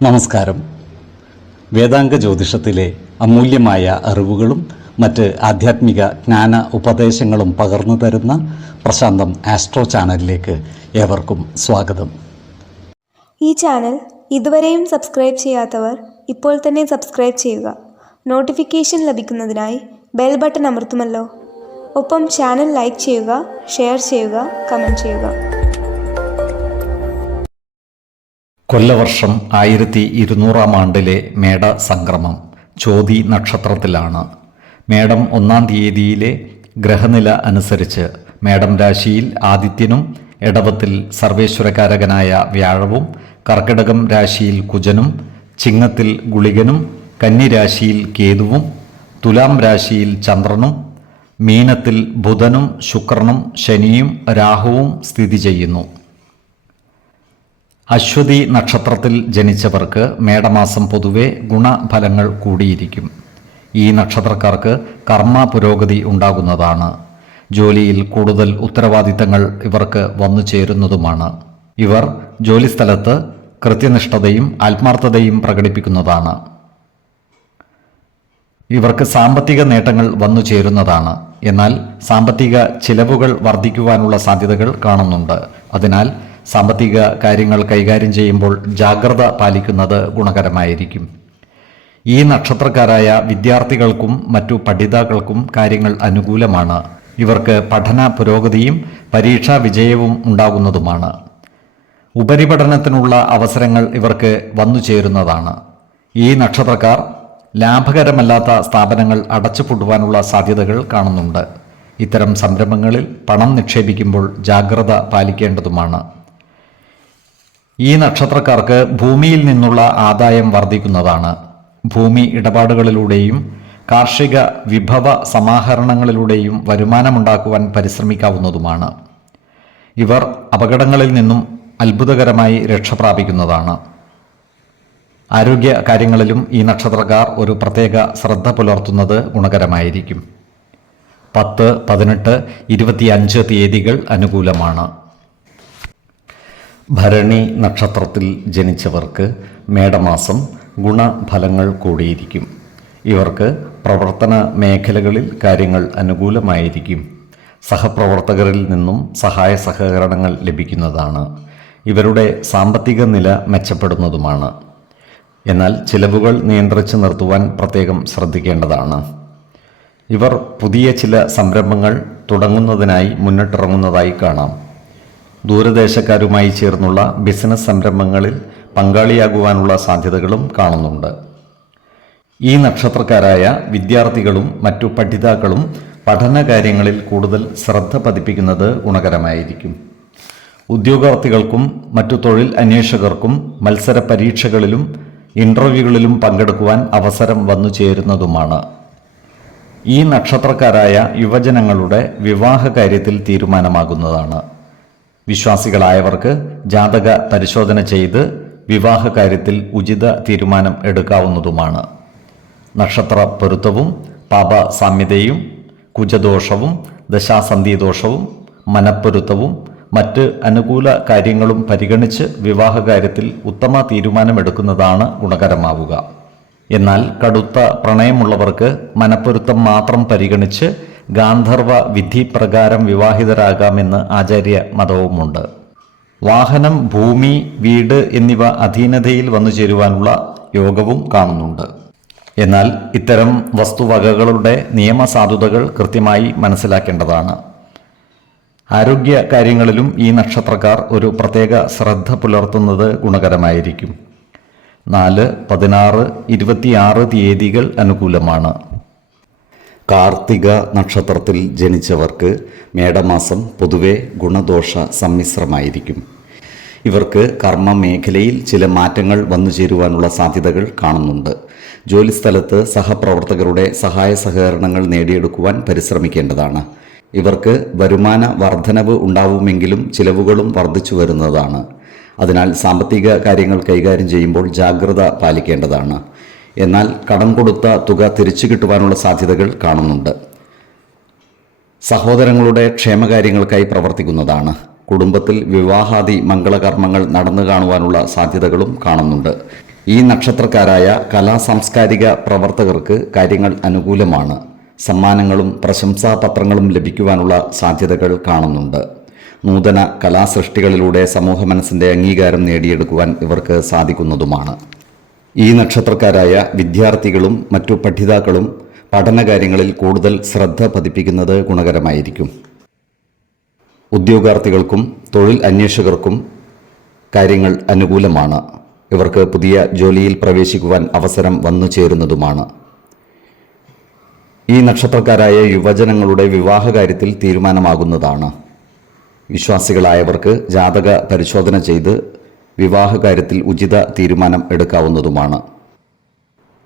നമസ്കാരം. വേദാംഗ ജ്യോതിഷത്തിലെ അമൂല്യമായ അറിവുകളും മറ്റ് ആധ്യാത്മിക ജ്ഞാന ഉപദേശങ്ങളും പകർന്നു തരുന്ന പ്രശാന്തം ആസ്ട്രോ ചാനലിലേക്ക് ഏവർക്കും സ്വാഗതം. ഈ ചാനൽ ഇതുവരെയും സബ്സ്ക്രൈബ് ചെയ്യാത്തവർ ഇപ്പോൾ തന്നെ സബ്സ്ക്രൈബ് ചെയ്യുക. നോട്ടിഫിക്കേഷൻ ലഭിക്കുന്നതിനായി ബെൽ ബട്ടൺ അമർത്തുമല്ലോ. ഒപ്പം ചാനൽ ലൈക്ക് ചെയ്യുക, ഷെയർ ചെയ്യുക, കമൻറ്റ് ചെയ്യുക. കൊല്ലവർഷം 1200 മേട സംക്രമം ചോതി നക്ഷത്രത്തിലാണ്. മേടം 1-ാം തീയതിയിലെ ഗ്രഹനില അനുസരിച്ച് മേടം രാശിയിൽ ആദിത്യനും, എടവത്തിൽ സർവേശ്വരകാരകനായ വ്യാഴവും, കർക്കിടകം രാശിയിൽ കുജനും, ചിങ്ങത്തിൽ ഗുളികനും, കന്നിരാശിയിൽ കേതുവും, തുലാം രാശിയിൽ ചന്ദ്രനും, മീനത്തിൽ ബുധനും, ശുക്രനും, ശനിയും രാഹുവും സ്ഥിതി ചെയ്യുന്നു. അശ്വതി നക്ഷത്രത്തിൽ ജനിച്ചവർക്ക് മേടമാസം പൊതുവെ ഗുണഫലങ്ങൾ കൂടിയിരിക്കും. ഈ നക്ഷത്രക്കാർക്ക് കർമ്മ പുരോഗതി ഉണ്ടാകുന്നതാണ്. ജോലിയിൽ കൂടുതൽ ഉത്തരവാദിത്തങ്ങൾ ഇവർക്ക് വന്നു ചേരുന്നതുമാണ്. ഇവർ ജോലിസ്ഥലത്ത് കൃത്യനിഷ്ഠതയും ആത്മാർത്ഥതയും പ്രകടിപ്പിക്കുന്നതാണ്. ഇവർക്ക് സാമ്പത്തിക നേട്ടങ്ങൾ വന്നു ചേരുന്നതാണ്. എന്നാൽ സാമ്പത്തിക ചിലവുകൾ വർദ്ധിക്കുവാനുള്ള സാധ്യതകൾ കാണുന്നുണ്ട്. അതിനാൽ സാമ്പത്തിക കാര്യങ്ങൾ കൈകാര്യം ചെയ്യുമ്പോൾ ജാഗ്രത പാലിക്കുന്നത് ഗുണകരമായിരിക്കും. ഈ നക്ഷത്രക്കാരായ വിദ്യാർത്ഥികൾക്കും മറ്റു പഠിതാക്കൾക്കും കാര്യങ്ങൾ അനുകൂലമാണ്. ഇവർക്ക് പഠന പുരോഗതിയും പരീക്ഷാ വിജയവും ഉണ്ടാകുന്നതുമാണ്. ഉപരിപഠനത്തിനുള്ള അവസരങ്ങൾ ഇവർക്ക് വന്നു ചേരുന്നതാണ്. ഈ നക്ഷത്രക്കാർ ലാഭകരമല്ലാത്ത സ്ഥാപനങ്ങൾ അടച്ചുപൂട്ടുവാനുള്ള സാധ്യതകൾ കാണുന്നുണ്ട്. ഇത്തരം സംരംഭങ്ങളിൽ പണം നിക്ഷേപിക്കുമ്പോൾ ജാഗ്രത പാലിക്കേണ്ടതുമാണ്. ഈ നക്ഷത്രക്കാർക്ക് ഭൂമിയിൽ നിന്നുള്ള ആദായം വർദ്ധിക്കുന്നതാണ്. ഭൂമി ഇടപാടുകളിലൂടെയും കാർഷിക വിഭവ സമാഹരണങ്ങളിലൂടെയും വരുമാനമുണ്ടാക്കുവാൻ പരിശ്രമിക്കാവുന്നതുമാണ്. ഇവർ അപകടങ്ങളിൽ നിന്നും അത്ഭുതകരമായി രക്ഷപ്രാപിക്കുന്നതാണ്. ആരോഗ്യ കാര്യങ്ങളിലും ഈ നക്ഷത്രക്കാർ ഒരു പ്രത്യേക ശ്രദ്ധ പുലർത്തുന്നത് ഗുണകരമായിരിക്കും. 10, 18, 25 തീയതികൾ അനുകൂലമാണ്. ഭരണി നക്ഷത്രത്തിൽ ജനിച്ചവർക്ക് മേടമാസം ഗുണഫലങ്ങൾ കൂടിയിരിക്കും. ഇവർക്ക് പ്രവർത്തന മേഖലകളിൽ കാര്യങ്ങൾ അനുകൂലമായിരിക്കും. സഹപ്രവർത്തകരിൽ നിന്നും സഹായ സഹകരണങ്ങൾ ലഭിക്കുന്നതാണ്. ഇവരുടെ സാമ്പത്തിക നില മെച്ചപ്പെടുന്നതുമാണ്. എന്നാൽ ചിലവുകൾ നിയന്ത്രിച്ച് നിർത്തുവാൻ പ്രത്യേകം ശ്രദ്ധിക്കേണ്ടതാണ്. ഇവർ പുതിയ ചില സംരംഭങ്ങൾ തുടങ്ങുന്നതിനായി മുന്നിട്ടിറങ്ങുന്നതായി കാണാം. ദൂരദേശക്കാരുമായി ചേർന്നുള്ള ബിസിനസ് സംരംഭങ്ങളിൽ പങ്കാളിയാകുവാനുള്ള സാധ്യതകളും കാണുന്നുണ്ട്. ഈ നക്ഷത്രക്കാരായ വിദ്യാർത്ഥികളും മറ്റു പഠിതാക്കളും പഠനകാര്യങ്ങളിൽ കൂടുതൽ ശ്രദ്ധ പതിപ്പിക്കുന്നത് ഗുണകരമായിരിക്കും. ഉദ്യോഗാർത്ഥികൾക്കും മറ്റു തൊഴിൽ അന്വേഷകർക്കും മത്സര പരീക്ഷകളിലും ഇൻ്റർവ്യൂകളിലും പങ്കെടുക്കുവാൻ അവസരം വന്നു ചേരുന്നതുമാണ്. ഈ നക്ഷത്രക്കാരായ യുവജനങ്ങളുടെ വിവാഹ കാര്യത്തിൽ തീരുമാനമാകുന്നതാണ്. വിശ്വാസികളായവർക്ക് ജാതക പരിശോധന ചെയ്ത് വിവാഹ കാര്യത്തിൽ ഉചിത തീരുമാനം എടുക്കാവുന്നതുമാണ്. നക്ഷത്ര പൊരുത്തവും പാപസാമ്യതയും കുജദോഷവും ദശാസന്ധിദോഷവും മനപ്പൊരുത്തവും മറ്റ് അനുകൂല കാര്യങ്ങളും പരിഗണിച്ച് വിവാഹകാര്യത്തിൽ ഉത്തമ തീരുമാനമെടുക്കുന്നതാണ് ഗുണകരമാവുക. എന്നാൽ കടുത്ത പ്രണയമുള്ളവർക്ക് മനപ്പൊരുത്തം മാത്രം പരിഗണിച്ച് ഗാന്ധർവ വിധി പ്രകാരം വിവാഹിതരാകാമെന്ന് ആചാര്യ മതവുമുണ്ട്. വാഹനം, ഭൂമി, വീട് എന്നിവ അധീനതയിൽ വന്നു ചേരുവാനുള്ള യോഗവും കാണുന്നുണ്ട്. എന്നാൽ ഇത്തരം വസ്തുവകകളുടെ നിയമസാധുതകൾ കൃത്യമായി മനസ്സിലാക്കേണ്ടതാണ്. ആരോഗ്യ കാര്യങ്ങളിലും ഈ നക്ഷത്രക്കാർ ഒരു പ്രത്യേക ശ്രദ്ധ പുലർത്തുന്നത് ഗുണകരമായിരിക്കും. 4, 16, 26 തീയതികൾ അനുകൂലമാണ്. കാർത്തിക നക്ഷത്രത്തിൽ ജനിച്ചവർക്ക് മേടമാസം പൊതുവെ ഗുണദോഷ സമ്മിശ്രമായിരിക്കും. ഇവർക്ക് കർമ്മ മേഖലയിൽ ചില മാറ്റങ്ങൾ വന്നു ചേരുവാനുള്ള സാധ്യതകൾ കാണുന്നുണ്ട്. ജോലിസ്ഥലത്ത് സഹപ്രവർത്തകരുടെ സഹായ സഹകരണങ്ങൾ നേടിയെടുക്കുവാൻ പരിശ്രമിക്കേണ്ടതാണ്. ഇവർക്ക് വരുമാന വർധനവ് ഉണ്ടാവുമെങ്കിലും ചിലവുകളും വർദ്ധിച്ചു വരുന്നതാണ്. അതിനാൽ സാമ്പത്തിക കാര്യങ്ങൾ കൈകാര്യം ചെയ്യുമ്പോൾ ജാഗ്രത പാലിക്കേണ്ടതാണ്. എന്നാൽ കടം കൊടുത്ത തുക തിരിച്ചു കിട്ടുവാനുള്ള സാധ്യതകൾ കാണുന്നുണ്ട്. സഹോദരങ്ങളുടെ ക്ഷേമകാര്യങ്ങൾക്കായി പ്രവർത്തിക്കുന്നതാണ്. കുടുംബത്തിൽ വിവാഹാദി മംഗളകർമ്മങ്ങൾ നടന്നു കാണുവാനുള്ള സാധ്യതകളും കാണുന്നുണ്ട്. ഈ നക്ഷത്രക്കാരായ കലാസാംസ്കാരിക പ്രവർത്തകർക്ക് കാര്യങ്ങൾ അനുകൂലമാണ്. സമ്മാനങ്ങളും പ്രശംസാപത്രങ്ങളും ലഭിക്കുവാനുള്ള സാധ്യതകൾ കാണുന്നുണ്ട്. നൂതന കലാസൃഷ്ടികളിലൂടെ സമൂഹ മനസ്സിൻ്റെ അംഗീകാരം നേടിയെടുക്കുവാൻ ഇവർക്ക് സാധിക്കുന്നതുമാണ്. ഈ നക്ഷത്രക്കാരായ വിദ്യാർത്ഥികളും മറ്റു പഠിതാക്കളും പഠനകാര്യങ്ങളിൽ കൂടുതൽ ശ്രദ്ധ പതിപ്പിക്കുന്നത് ഗുണകരമായിരിക്കും. ഉദ്യോഗാർത്ഥികൾക്കും തൊഴിൽ അന്വേഷകർക്കും കാര്യങ്ങൾ അനുകൂലമാണ്. ഇവർക്ക് പുതിയ ജോലിയിൽ പ്രവേശിക്കുവാൻ അവസരം വന്നു ചേരുന്നതുമാണ്. ഈ നക്ഷത്രക്കാരായ യുവജനങ്ങളുടെ വിവാഹകാര്യത്തിൽ തീരുമാനമാകുന്നതാണ്. വിശ്വാസികളായവർക്ക് ജാതക പരിശോധന ചെയ്ത് വിവാഹകാര്യത്തിൽ ഉചിത തീരുമാനം എടുക്കാവുന്നതുമാണ്.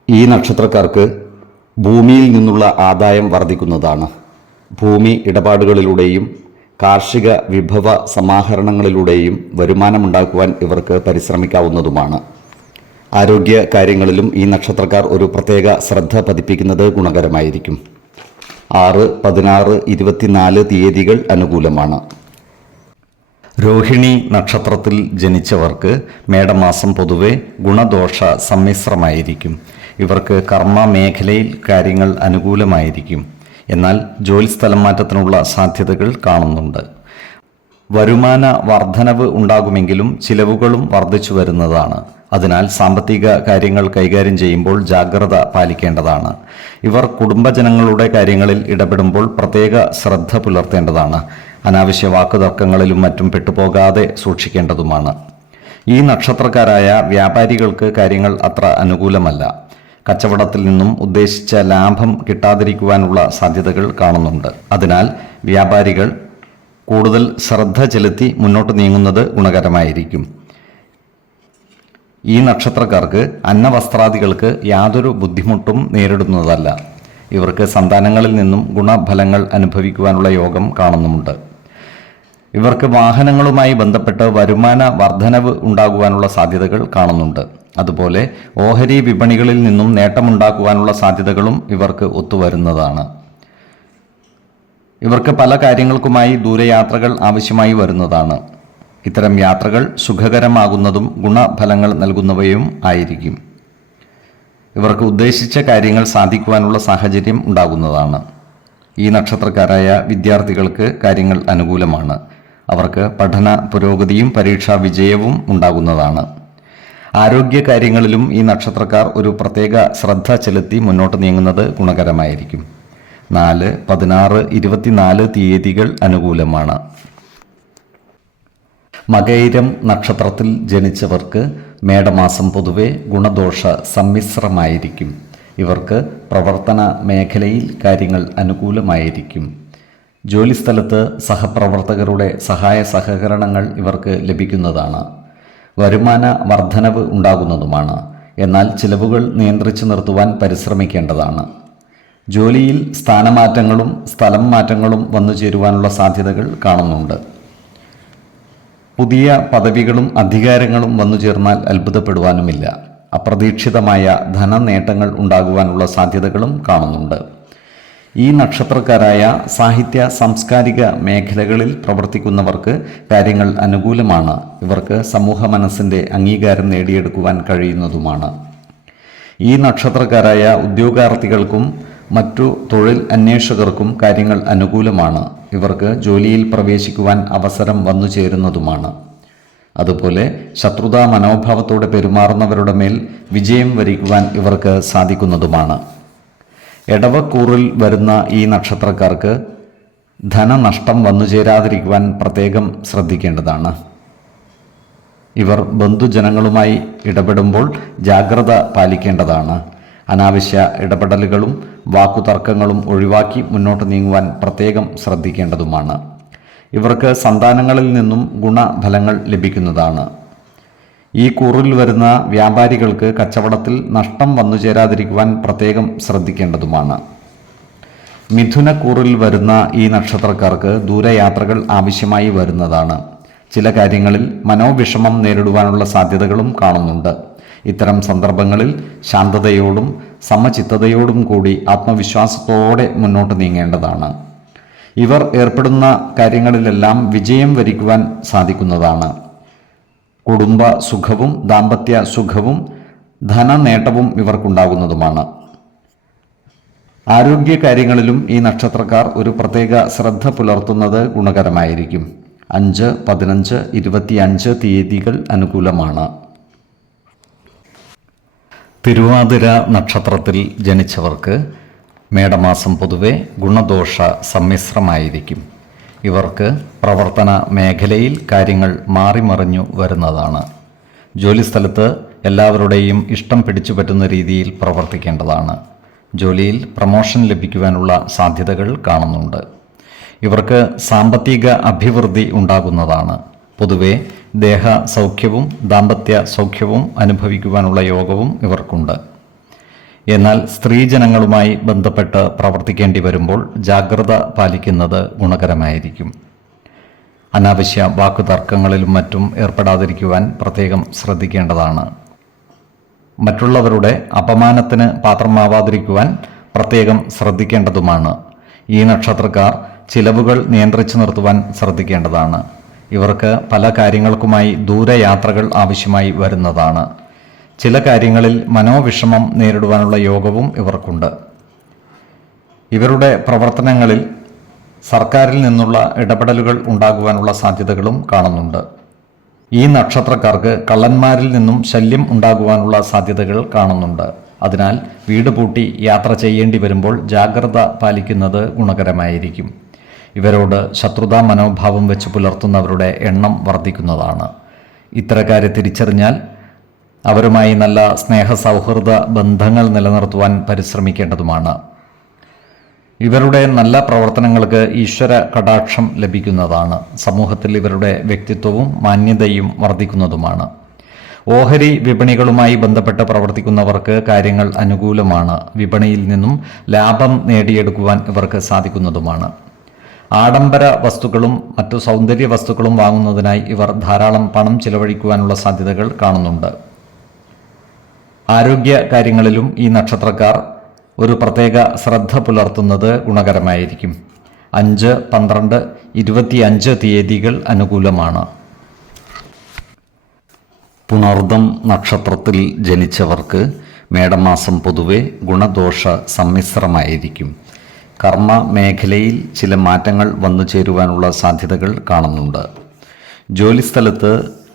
ഈ നക്ഷത്രക്കാർക്ക് ഭൂമിയിൽ നിന്നുള്ള ആദായം വർദ്ധിക്കുന്നതാണ്. ഭൂമി ഇടപാടുകളിലൂടെയും കാർഷിക വിഭവ സമാഹരണങ്ങളിലൂടെയും വരുമാനമുണ്ടാക്കുവാൻ ഇവർക്ക് പരിശ്രമിക്കാവുന്നതുമാണ്. ആരോഗ്യ കാര്യങ്ങളിലും ഈ നക്ഷത്രക്കാർ ഒരു പ്രത്യേക ശ്രദ്ധ പതിപ്പിക്കുന്നത് ഗുണകരമായിരിക്കും. 6, 16, 24 തീയതികൾ അനുകൂലമാണ്. രോഹിണി നക്ഷത്രത്തിൽ ജനിച്ചവർക്ക് മേടമാസം പൊതുവെ ഗുണദോഷ സമ്മിശ്രമായിരിക്കും. ഇവർക്ക് കർമ്മ മേഖലയിൽ കാര്യങ്ങൾ അനുകൂലമായിരിക്കും. എന്നാൽ ജോലിസ്ഥലം മാറ്റത്തിനുള്ള സാധ്യതകൾ കാണുന്നുണ്ട്. വരുമാന വർധനവ് ഉണ്ടാകുമെങ്കിലും ചിലവുകളും വർദ്ധിച്ചു വരുന്നതാണ്. അതിനാൽ സാമ്പത്തിക കാര്യങ്ങൾ കൈകാര്യം ചെയ്യുമ്പോൾ ജാഗ്രത പാലിക്കേണ്ടതാണ്. ഇവർ കുടുംബജനങ്ങളുടെ കാര്യങ്ങളിൽ ഇടപെടുമ്പോൾ പ്രത്യേക ശ്രദ്ധ പുലർത്തേണ്ടതാണ്. അനാവശ്യ വാക്കുതർക്കങ്ങളിലും മറ്റും പെട്ടുപോകാതെ സൂക്ഷിക്കേണ്ടതുമാണ്. ഈ നക്ഷത്രക്കാരായ വ്യാപാരികൾക്ക് കാര്യങ്ങൾ അത്ര അനുകൂലമല്ല. കച്ചവടത്തിൽ നിന്നും ഉദ്ദേശിച്ച ലാഭം കിട്ടാതിരിക്കുവാനുള്ള സാധ്യതകൾ കാണുന്നുണ്ട്. അതിനാൽ വ്യാപാരികൾ കൂടുതൽ ശ്രദ്ധ ചെലുത്തി മുന്നോട്ട് നീങ്ങുന്നത് ഗുണകരമായിരിക്കും. ഈ നക്ഷത്രക്കാർക്ക് അന്നവസ്ത്രാദികൾക്ക് യാതൊരു ബുദ്ധിമുട്ടും നേരിടുന്നതല്ല. ഇവർക്ക് സന്താനങ്ങളിൽ നിന്നും ഗുണഫലങ്ങൾ അനുഭവിക്കുവാനുള്ള യോഗം കാണുന്നുമുണ്ട്. ഇവർക്ക് വാഹനങ്ങളുമായി ബന്ധപ്പെട്ട് വരുമാന വർധനവ് ഉണ്ടാകുവാനുള്ള സാധ്യതകൾ കാണുന്നുണ്ട്. അതുപോലെ ഓഹരി വിപണികളിൽ നിന്നും നേട്ടമുണ്ടാക്കുവാനുള്ള സാധ്യതകളും ഇവർക്ക് ഒത്തുവരുന്നതാണ്. ഇവർക്ക് പല കാര്യങ്ങൾക്കുമായി ദൂരയാത്രകൾ ആവശ്യമായി വരുന്നതാണ്. ഇത്തരം യാത്രകൾ സുഖകരമാകുന്നതും ഗുണഫലങ്ങൾ നൽകുന്നവയും ആയിരിക്കും. ഇവർക്ക് ഉദ്ദേശിച്ച കാര്യങ്ങൾ സാധിക്കുവാനുള്ള സാഹചര്യം ഉണ്ടാകുന്നതാണ്. ഈ നക്ഷത്രക്കാരായ വിദ്യാർത്ഥികൾക്ക് കാര്യങ്ങൾ അനുകൂലമാണ്. അവർക്ക് പഠന പുരോഗതിയും പരീക്ഷാ വിജയവും ഉണ്ടാകുന്നതാണ്. ആരോഗ്യ കാര്യങ്ങളിലും ഈ നക്ഷത്രക്കാർ ഒരു പ്രത്യേക ശ്രദ്ധ ചെലുത്തി മുന്നോട്ട് നീങ്ങുന്നത് ഗുണകരമായിരിക്കും. 4, 16, 24 തീയതികൾ അനുകൂലമാണ്. മകയിരം നക്ഷത്രത്തിൽ ജനിച്ചവർക്ക് മേടമാസം പൊതുവെ ഗുണദോഷ സമ്മിശ്രമായിരിക്കും. ഇവർക്ക് പ്രവർത്തന മേഖലയിൽ കാര്യങ്ങൾ അനുകൂലമായിരിക്കും. ജോലിസ്ഥലത്ത് സഹപ്രവർത്തകരുടെ സഹായ സഹകരണങ്ങൾ ഇവർക്ക് ലഭിക്കുന്നതാണ്. വരുമാന വർധനവ് ഉണ്ടാകുന്നതുമാണ്. എന്നാൽ ചിലവുകൾ നിയന്ത്രിച്ചു നിർത്തുവാൻ പരിശ്രമിക്കേണ്ടതാണ്. ജോലിയിൽ സ്ഥാനമാറ്റങ്ങളും സ്ഥലം മാറ്റങ്ങളും വന്നു ചേരുവാനുള്ള സാധ്യതകൾ കാണുന്നുണ്ട്. പുതിയ പദവികളും അധികാരങ്ങളും വന്നു ചേർന്നാൽ അത്ഭുതപ്പെടുവാനുമില്ല. അപ്രതീക്ഷിതമായ ധനനേട്ടങ്ങൾ ഉണ്ടാകുവാനുള്ള സാധ്യതകളും കാണുന്നുണ്ട്. ഈ നക്ഷത്രക്കാരായ സാഹിത്യ സാംസ്കാരിക മേഖലകളിൽ പ്രവർത്തിക്കുന്നവർക്ക് കാര്യങ്ങൾ അനുകൂലമാണ്. ഇവർക്ക് സമൂഹ മനസ്സിൻ്റെ അംഗീകാരം നേടിയെടുക്കുവാൻ കഴിയുന്നതുമാണ്. ഈ നക്ഷത്രക്കാരായ ഉദ്യോഗാർത്ഥികൾക്കും മറ്റു തൊഴിൽ അന്വേഷകർക്കും കാര്യങ്ങൾ അനുകൂലമാണ്. ഇവർക്ക് ജോലിയിൽ പ്രവേശിക്കുവാൻ അവസരം വന്നു ചേരുന്നതുമാണ്. അതുപോലെ ശത്രുതാ മനോഭാവത്തോടെ പെരുമാറുന്നവരുടെ മേൽ വിജയം വരിക്കുവാൻ ഇവർക്ക് സാധിക്കുന്നതുമാണ്. എടവക്കൂറിൽ വരുന്ന ഈ നക്ഷത്രക്കാർക്ക് ധനനഷ്ടം വന്നു ചേരാതിരിക്കുവാൻ പ്രത്യേകം ശ്രദ്ധിക്കേണ്ടതാണ്. ഇവർ ബന്ധുജനങ്ങളുമായി ഇടപെടുമ്പോൾ ജാഗ്രത പാലിക്കേണ്ടതാണ്. അനാവശ്യ ഇടപെടലുകളും വാക്കുതർക്കങ്ങളും ഒഴിവാക്കി മുന്നോട്ട് നീങ്ങുവാൻ പ്രത്യേകം ശ്രദ്ധിക്കേണ്ടതുമാണ്. ഇവർക്ക് സന്താനങ്ങളിൽ നിന്നും ഗുണഫലങ്ങൾ ലഭിക്കുന്നതാണ്. ഈ കൂറിൽ വരുന്ന വ്യാപാരികൾക്ക് കച്ചവടത്തിൽ നഷ്ടം വന്നു ചേരാതിരിക്കുവാൻ പ്രത്യേകം ശ്രദ്ധിക്കേണ്ടതുമാണ്. മിഥുനക്കൂറിൽ വരുന്ന ഈ നക്ഷത്രക്കാർക്ക് ദൂരയാത്രകൾ ആവശ്യമായി വരുന്നതാണ്. ചില കാര്യങ്ങളിൽ മനോവിഷമം നേരിടുവാനുള്ള സാധ്യതകളും കാണുന്നുണ്ട്. ഇത്തരം സന്ദർഭങ്ങളിൽ ശാന്തതയോടും സമചിത്തതയോടും കൂടി ആത്മവിശ്വാസത്തോടെ മുന്നോട്ട് നീങ്ങേണ്ടതാണ്. ഇവർ ഏർപ്പെടുന്ന കാര്യങ്ങളിലെല്ലാം വിജയം വരിക്കുവാൻ സാധിക്കുന്നതാണ്. കുടുംബ സുഖവും ദാമ്പത്യ സുഖവും ധനനേട്ടവും ഇവർക്കുണ്ടാകുന്നതുമാണ്. ആരോഗ്യകാര്യങ്ങളിലും ഈ നക്ഷത്രക്കാർ ഒരു പ്രത്യേക ശ്രദ്ധ പുലർത്തുന്നത് ഗുണകരമായിരിക്കും. 5, 15, 25 തീയതികൾ അനുകൂലമാണ്. തിരുവാതിര നക്ഷത്രത്തിൽ ജനിച്ചവർക്ക് മേടമാസം പൊതുവെ ഗുണദോഷ സമ്മിശ്രമായിരിക്കും. ഇവർക്ക് പ്രവർത്തന മേഖലയിൽ കാര്യങ്ങൾ മാറിമറിഞ്ഞു വരുന്നതാണ്. ജോലിസ്ഥലത്ത് എല്ലാവരുടെയും ഇഷ്ടം പിടിച്ചു പറ്റുന്ന രീതിയിൽ പ്രവർത്തിക്കേണ്ടതാണ്. ജോലിയിൽ പ്രമോഷൻ ലഭിക്കുവാനുള്ള സാധ്യതകൾ കാണുന്നുണ്ട്. ഇവർക്ക് സാമ്പത്തിക അഭിവൃദ്ധി ഉണ്ടാകുന്നതാണ്. പൊതുവെ ദേഹ സൗഖ്യവും ദാമ്പത്യ സൗഖ്യവും അനുഭവിക്കുവാനുള്ള യോഗവും ഇവർക്കുണ്ട്. എന്നാൽ സ്ത്രീജനങ്ങളുമായി ബന്ധപ്പെട്ട് പ്രവർത്തിക്കേണ്ടി വരുമ്പോൾ ജാഗ്രത പാലിക്കുന്നത് ഗുണകരമായിരിക്കും. അനാവശ്യ വാക്കുതർക്കങ്ങളിലും മറ്റും ഏർപ്പെടാതിരിക്കുവാൻ പ്രത്യേകം ശ്രദ്ധിക്കേണ്ടതാണ്. മറ്റുള്ളവരുടെ അപമാനത്തിന് പാത്രമാവാതിരിക്കുവാൻ പ്രത്യേകം ശ്രദ്ധിക്കേണ്ടതുമാണ്. ഈ നക്ഷത്രക്കാർ ചിലവുകൾ നിയന്ത്രിച്ചു നിർത്തുവാൻ ശ്രദ്ധിക്കേണ്ടതാണ്. ഇവർക്ക് പല കാര്യങ്ങൾക്കുമായി ദൂരയാത്രകൾ ആവശ്യമായി വരുന്നതാണ്. ചില കാര്യങ്ങളിൽ മനോവിഷമം നേരിടുവാനുള്ള യോഗവും ഇവർക്കുണ്ട്. ഇവരുടെ പ്രവർത്തനങ്ങളിൽ സർക്കാരിൽ നിന്നുള്ള ഇടപെടലുകൾ ഉണ്ടാകുവാനുള്ള സാധ്യതകളും കാണുന്നുണ്ട്. ഈ നക്ഷത്രക്കാർക്ക് കള്ളന്മാരിൽ നിന്നും ശല്യം ഉണ്ടാകുവാനുള്ള സാധ്യതകൾ കാണുന്നുണ്ട്. അതിനാൽ വീട് പൂട്ടി യാത്ര ചെയ്യേണ്ടി വരുമ്പോൾ ജാഗ്രത പാലിക്കുന്നത് ഗുണകരമായിരിക്കും. ഇവരോട് ശത്രുതാ മനോഭാവം വെച്ച് പുലർത്തുന്നവരുടെ എണ്ണം വർദ്ധിക്കുന്നതാണ്. ഇത്തരക്കാരെ തിരിച്ചറിഞ്ഞാൽ അവരുമായി നല്ല സ്നേഹസൗഹൃദ ബന്ധങ്ങൾ നിലനിർത്തുവാൻ പരിശ്രമിക്കേണ്ടതുമാണ്. ഇവരുടെ നല്ല പ്രവർത്തനങ്ങൾക്ക് ഈശ്വര കടാക്ഷം ലഭിക്കുന്നതാണ്. സമൂഹത്തിൽ ഇവരുടെ വ്യക്തിത്വവും മാന്യതയും വർദ്ധിക്കുന്നതുമാണ്. ഓഹരി വിപണികളുമായി ബന്ധപ്പെട്ട് പ്രവർത്തിക്കുന്നവർക്ക് കാര്യങ്ങൾ അനുകൂലമാണ്. വിപണിയിൽ നിന്നും ലാഭം നേടിയെടുക്കുവാൻ ഇവർക്ക് സാധിക്കുന്നതുമാണ്. ആഡംബര വസ്തുക്കളും മറ്റു സൗന്ദര്യ വസ്തുക്കളും വാങ്ങുന്നതിനായി ഇവർ ധാരാളം പണം ചിലവഴിക്കുവാനുള്ള സാധ്യതകൾ കാണുന്നുണ്ട്. ആരോഗ്യ കാര്യങ്ങളിലും ഈ നക്ഷത്രക്കാർ ഒരു പ്രത്യേക ശ്രദ്ധ പുലർത്തുന്നത് ഗുണകരമായിരിക്കും. 5, 12, 25 തീയതികൾ അനുകൂലമാണ്. പുണർദം നക്ഷത്രത്തിൽ ജനിച്ചവർക്ക് മേടമാസം പൊതുവെ ഗുണദോഷ സമ്മിശ്രമായിരിക്കും. കർമ്മ മേഖലയിൽ ചില മാറ്റങ്ങൾ വന്നു ചേരുവാനുള്ള സാധ്യതകൾ കാണുന്നുണ്ട്. ജോലിസ്ഥലത്ത്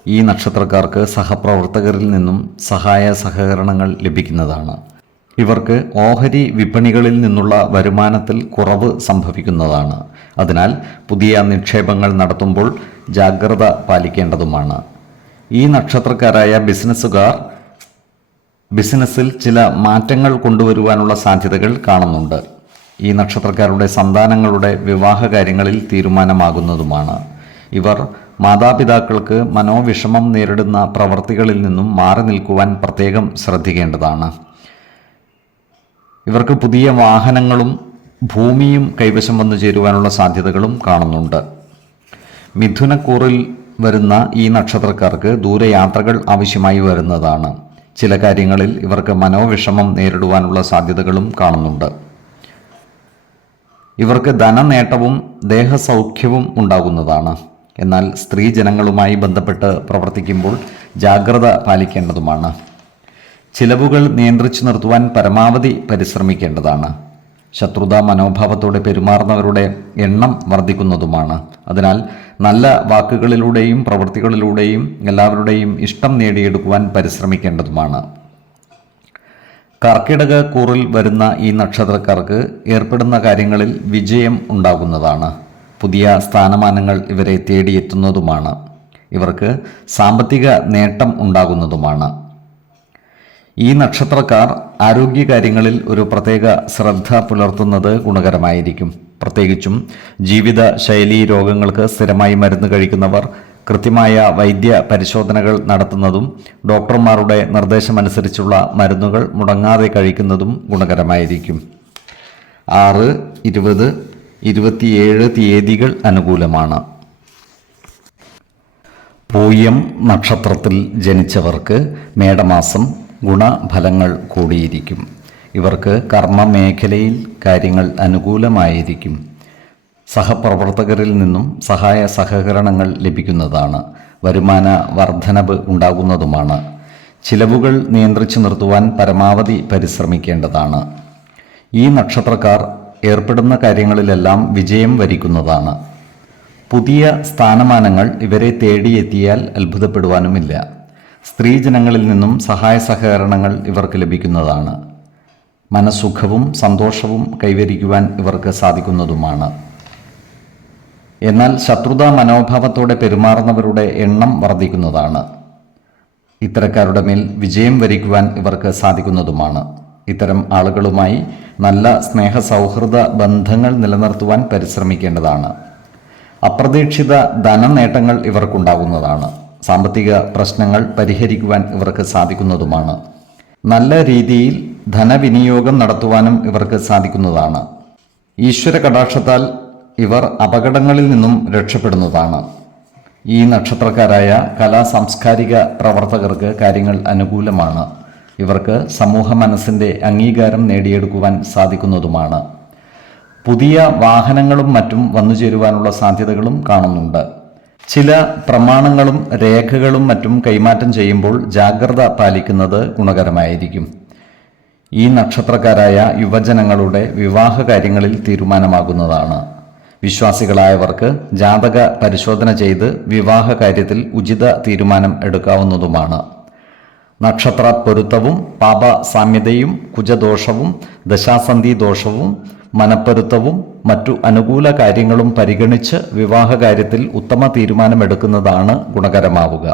ഈ നക്ഷത്രക്കാർക്ക് സഹപ്രവർത്തകരിൽ നിന്നും സഹായ സഹകരണങ്ങൾ ലഭിക്കുന്നതാണ്. ഇവർക്ക് ഓഹരി വിപണികളിൽ നിന്നുള്ള വരുമാനത്തിൽ കുറവ് സംഭവിക്കുന്നതാണ്. അതിനാൽ പുതിയ നിക്ഷേപങ്ങൾ നടത്തുമ്പോൾ ജാഗ്രത പാലിക്കേണ്ടതുമാണ്. ഈ നക്ഷത്രക്കാരായ ബിസിനസ്സുകാർ ബിസിനസ്സിൽ ചില മാറ്റങ്ങൾ കൊണ്ടുവരുവാനുള്ള സാധ്യതകൾ കാണുന്നുണ്ട്. ഈ നക്ഷത്രക്കാരുടെ സന്താനങ്ങളുടെ വിവാഹ കാര്യങ്ങളിൽ തീരുമാനമാകുന്നതുമാണ്. ഇവർ മാതാപിതാക്കൾക്ക് മനോവിഷമം നേരിടുന്ന പ്രവർത്തികളിൽ നിന്നും മാറി നിൽക്കുവാൻ പ്രത്യേകം ശ്രദ്ധിക്കേണ്ടതാണ്. ഇവർക്ക് പുതിയ വാഹനങ്ങളും ഭൂമിയും കൈവശം വന്നു ചേരുവാനുള്ള സാധ്യതകളും കാണുന്നുണ്ട്. മിഥുനക്കൂറിൽ വരുന്ന ഈ നക്ഷത്രക്കാർക്ക് ദൂരയാത്രകൾ ആവശ്യമായി വരുന്നതാണ്. ചില കാര്യങ്ങളിൽ ഇവർക്ക് മനോവിഷമം നേരിടുവാനുള്ള സാധ്യതകളും കാണുന്നുണ്ട്. ഇവർക്ക് ധനനേട്ടവും ദേഹസൗഖ്യവും ഉണ്ടാകുന്നതാണ്. എന്നാൽ സ്ത്രീജനങ്ങളുമായി ബന്ധപ്പെട്ട് പ്രവർത്തിക്കുമ്പോൾ ജാഗ്രത പാലിക്കേണ്ടതുമാണ്. ചിലവുകൾ നിയന്ത്രിച്ചു നിർത്തുവാൻ പരമാവധി പരിശ്രമിക്കേണ്ടതാണ്. ശത്രുതാ മനോഭാവത്തോടെ പെരുമാറുന്നവരുടെ എണ്ണം വർദ്ധിക്കുന്നതുമാണ്. അതിനാൽ നല്ല വാക്കുകളിലൂടെയും പ്രവൃത്തികളിലൂടെയും എല്ലാവരുടെയും ഇഷ്ടം നേടിയെടുക്കുവാൻ പരിശ്രമിക്കേണ്ടതുമാണ്. കർക്കിടക കൂറിൽ വരുന്ന ഈ നക്ഷത്രക്കാർക്ക് ഏർപ്പെടുന്ന കാര്യങ്ങളിൽ വിജയം ഉണ്ടാകുന്നതാണ്. പുതിയ സ്ഥാനമാനങ്ങൾ ഇവരെ തേടിയെത്തുന്നതുമാണ്. ഇവർക്ക് സാമ്പത്തിക നേട്ടം ഉണ്ടാകുന്നതുമാണ്. ഈ നക്ഷത്രക്കാർ ആരോഗ്യകാര്യങ്ങളിൽ ഒരു പ്രത്യേക ശ്രദ്ധ പുലർത്തുന്നത് ഗുണകരമായിരിക്കും. പ്രത്യേകിച്ചും ജീവിത ശൈലീ രോഗങ്ങൾക്ക് സ്ഥിരമായി മരുന്ന് കഴിക്കുന്നവർ കൃത്യമായ വൈദ്യ പരിശോധനകൾ നടത്തുന്നതും ഡോക്ടർമാരുടെ നിർദ്ദേശമനുസരിച്ചുള്ള മരുന്നുകൾ മുടങ്ങാതെ കഴിക്കുന്നതും ഗുണകരമായിരിക്കും. 6, 20, 27 തീയതികൾ അനുകൂലമാണ്. പൂയം നക്ഷത്രത്തിൽ ജനിച്ചവർക്ക് മേടമാസം ഗുണഫലങ്ങൾ കൂടിയിരിക്കും. ഇവർക്ക് കർമ്മ മേഖലയിൽ കാര്യങ്ങൾ അനുകൂലമായിരിക്കും. സഹപ്രവർത്തകരിൽ നിന്നും സഹായ സഹകരണങ്ങൾ ലഭിക്കുന്നതാണ്. വരുമാന വർധനവ് ഉണ്ടാകുന്നതുമാണ്. ചിലവുകൾ നിയന്ത്രിച്ചു നിർത്തുവാൻ പരമാവധി പരിശ്രമിക്കേണ്ടതാണ്. ഈ നക്ഷത്രക്കാർ ഏർപ്പെടുന്ന കാര്യങ്ങളിലെല്ലാം വിജയം വരിക്കുന്നതാണ്. പുതിയ സ്ഥാനമാനങ്ങൾ ഇവരെ തേടിയെത്തിയാൽ അത്ഭുതപ്പെടുവാനുമില്ല. സ്ത്രീജനങ്ങളിൽ നിന്നും സഹായ സഹകരണങ്ങൾ ഇവർക്ക് ലഭിക്കുന്നതാണ്. മനസ്സുഖവും സന്തോഷവും കൈവരിക്കുവാൻ ഇവർക്ക് സാധിക്കുന്നതുമാണ്. എന്നാൽ ശത്രുതാ മനോഭാവത്തോടെ പെരുമാറുന്നവരുടെ എണ്ണം വർദ്ധിക്കുന്നതാണ്. ഇത്തരക്കാരുടെ മേൽ വിജയം വരിക്കുവാൻ ഇവർക്ക് സാധിക്കുന്നതുമാണ്. ഇത്തരം ആളുകളുമായി നല്ല സ്നേഹ സൗഹൃദ ബന്ധങ്ങൾ നിലനിർത്തുവാൻ പരിശ്രമിക്കേണ്ടതാണ്. അപ്രതീക്ഷിത ധനനേട്ടങ്ങൾ ഇവർക്കുണ്ടാകുന്നതാണ്. സാമ്പത്തിക പ്രശ്നങ്ങൾ പരിഹരിക്കുവാൻ ഇവർക്ക് സാധിക്കുന്നതുമാണ്. നല്ല രീതിയിൽ ധനവിനിയോഗം നടത്തുവാനും ഇവർക്ക് സാധിക്കുന്നതാണ്. ഈശ്വര കടാക്ഷത്താൽ ഇവർ അപകടങ്ങളിൽ നിന്നും രക്ഷപ്പെടുന്നതാണ്. ഈ നക്ഷത്രക്കാരായ കലാ സാംസ്കാരിക പ്രവർത്തകർക്ക് കാര്യങ്ങൾ അനുകൂലമാണ്. ഇവർക്ക് സമൂഹ മനസ്സിൻ്റെ അംഗീകാരം നേടിയെടുക്കുവാൻ സാധിക്കുന്നതുമാണ്. പുതിയ വാഹനങ്ങളും മറ്റും വന്നുചേരുവാനുള്ള സാധ്യതകളും കാണുന്നുണ്ട്. ചില പ്രമാണങ്ങളും രേഖകളും മറ്റും കൈമാറ്റം ചെയ്യുമ്പോൾ ജാഗ്രത പാലിക്കുന്നത് ഗുണകരമായിരിക്കും. ഈ നക്ഷത്രക്കാരായ യുവജനങ്ങളുടെ വിവാഹ കാര്യങ്ങളിൽ തീരുമാനമാകുന്നതാണ്. വിശ്വാസികളായവർക്ക് ജാതക പരിശോധന ചെയ്ത് വിവാഹ കാര്യത്തിൽ ഉചിത തീരുമാനം എടുക്കാവുന്നതുമാണ്. നക്ഷത്ര പൊരുത്തവും പാപ സാമ്യതയും കുജദോഷവും ദശാസന്ധി ദോഷവും മനപ്പൊരുത്തവും മറ്റു അനുകൂല കാര്യങ്ങളും പരിഗണിച്ച് വിവാഹ കാര്യത്തിൽ ഉത്തമ തീരുമാനമെടുക്കുന്നതാണ് ഗുണകരമാവുക.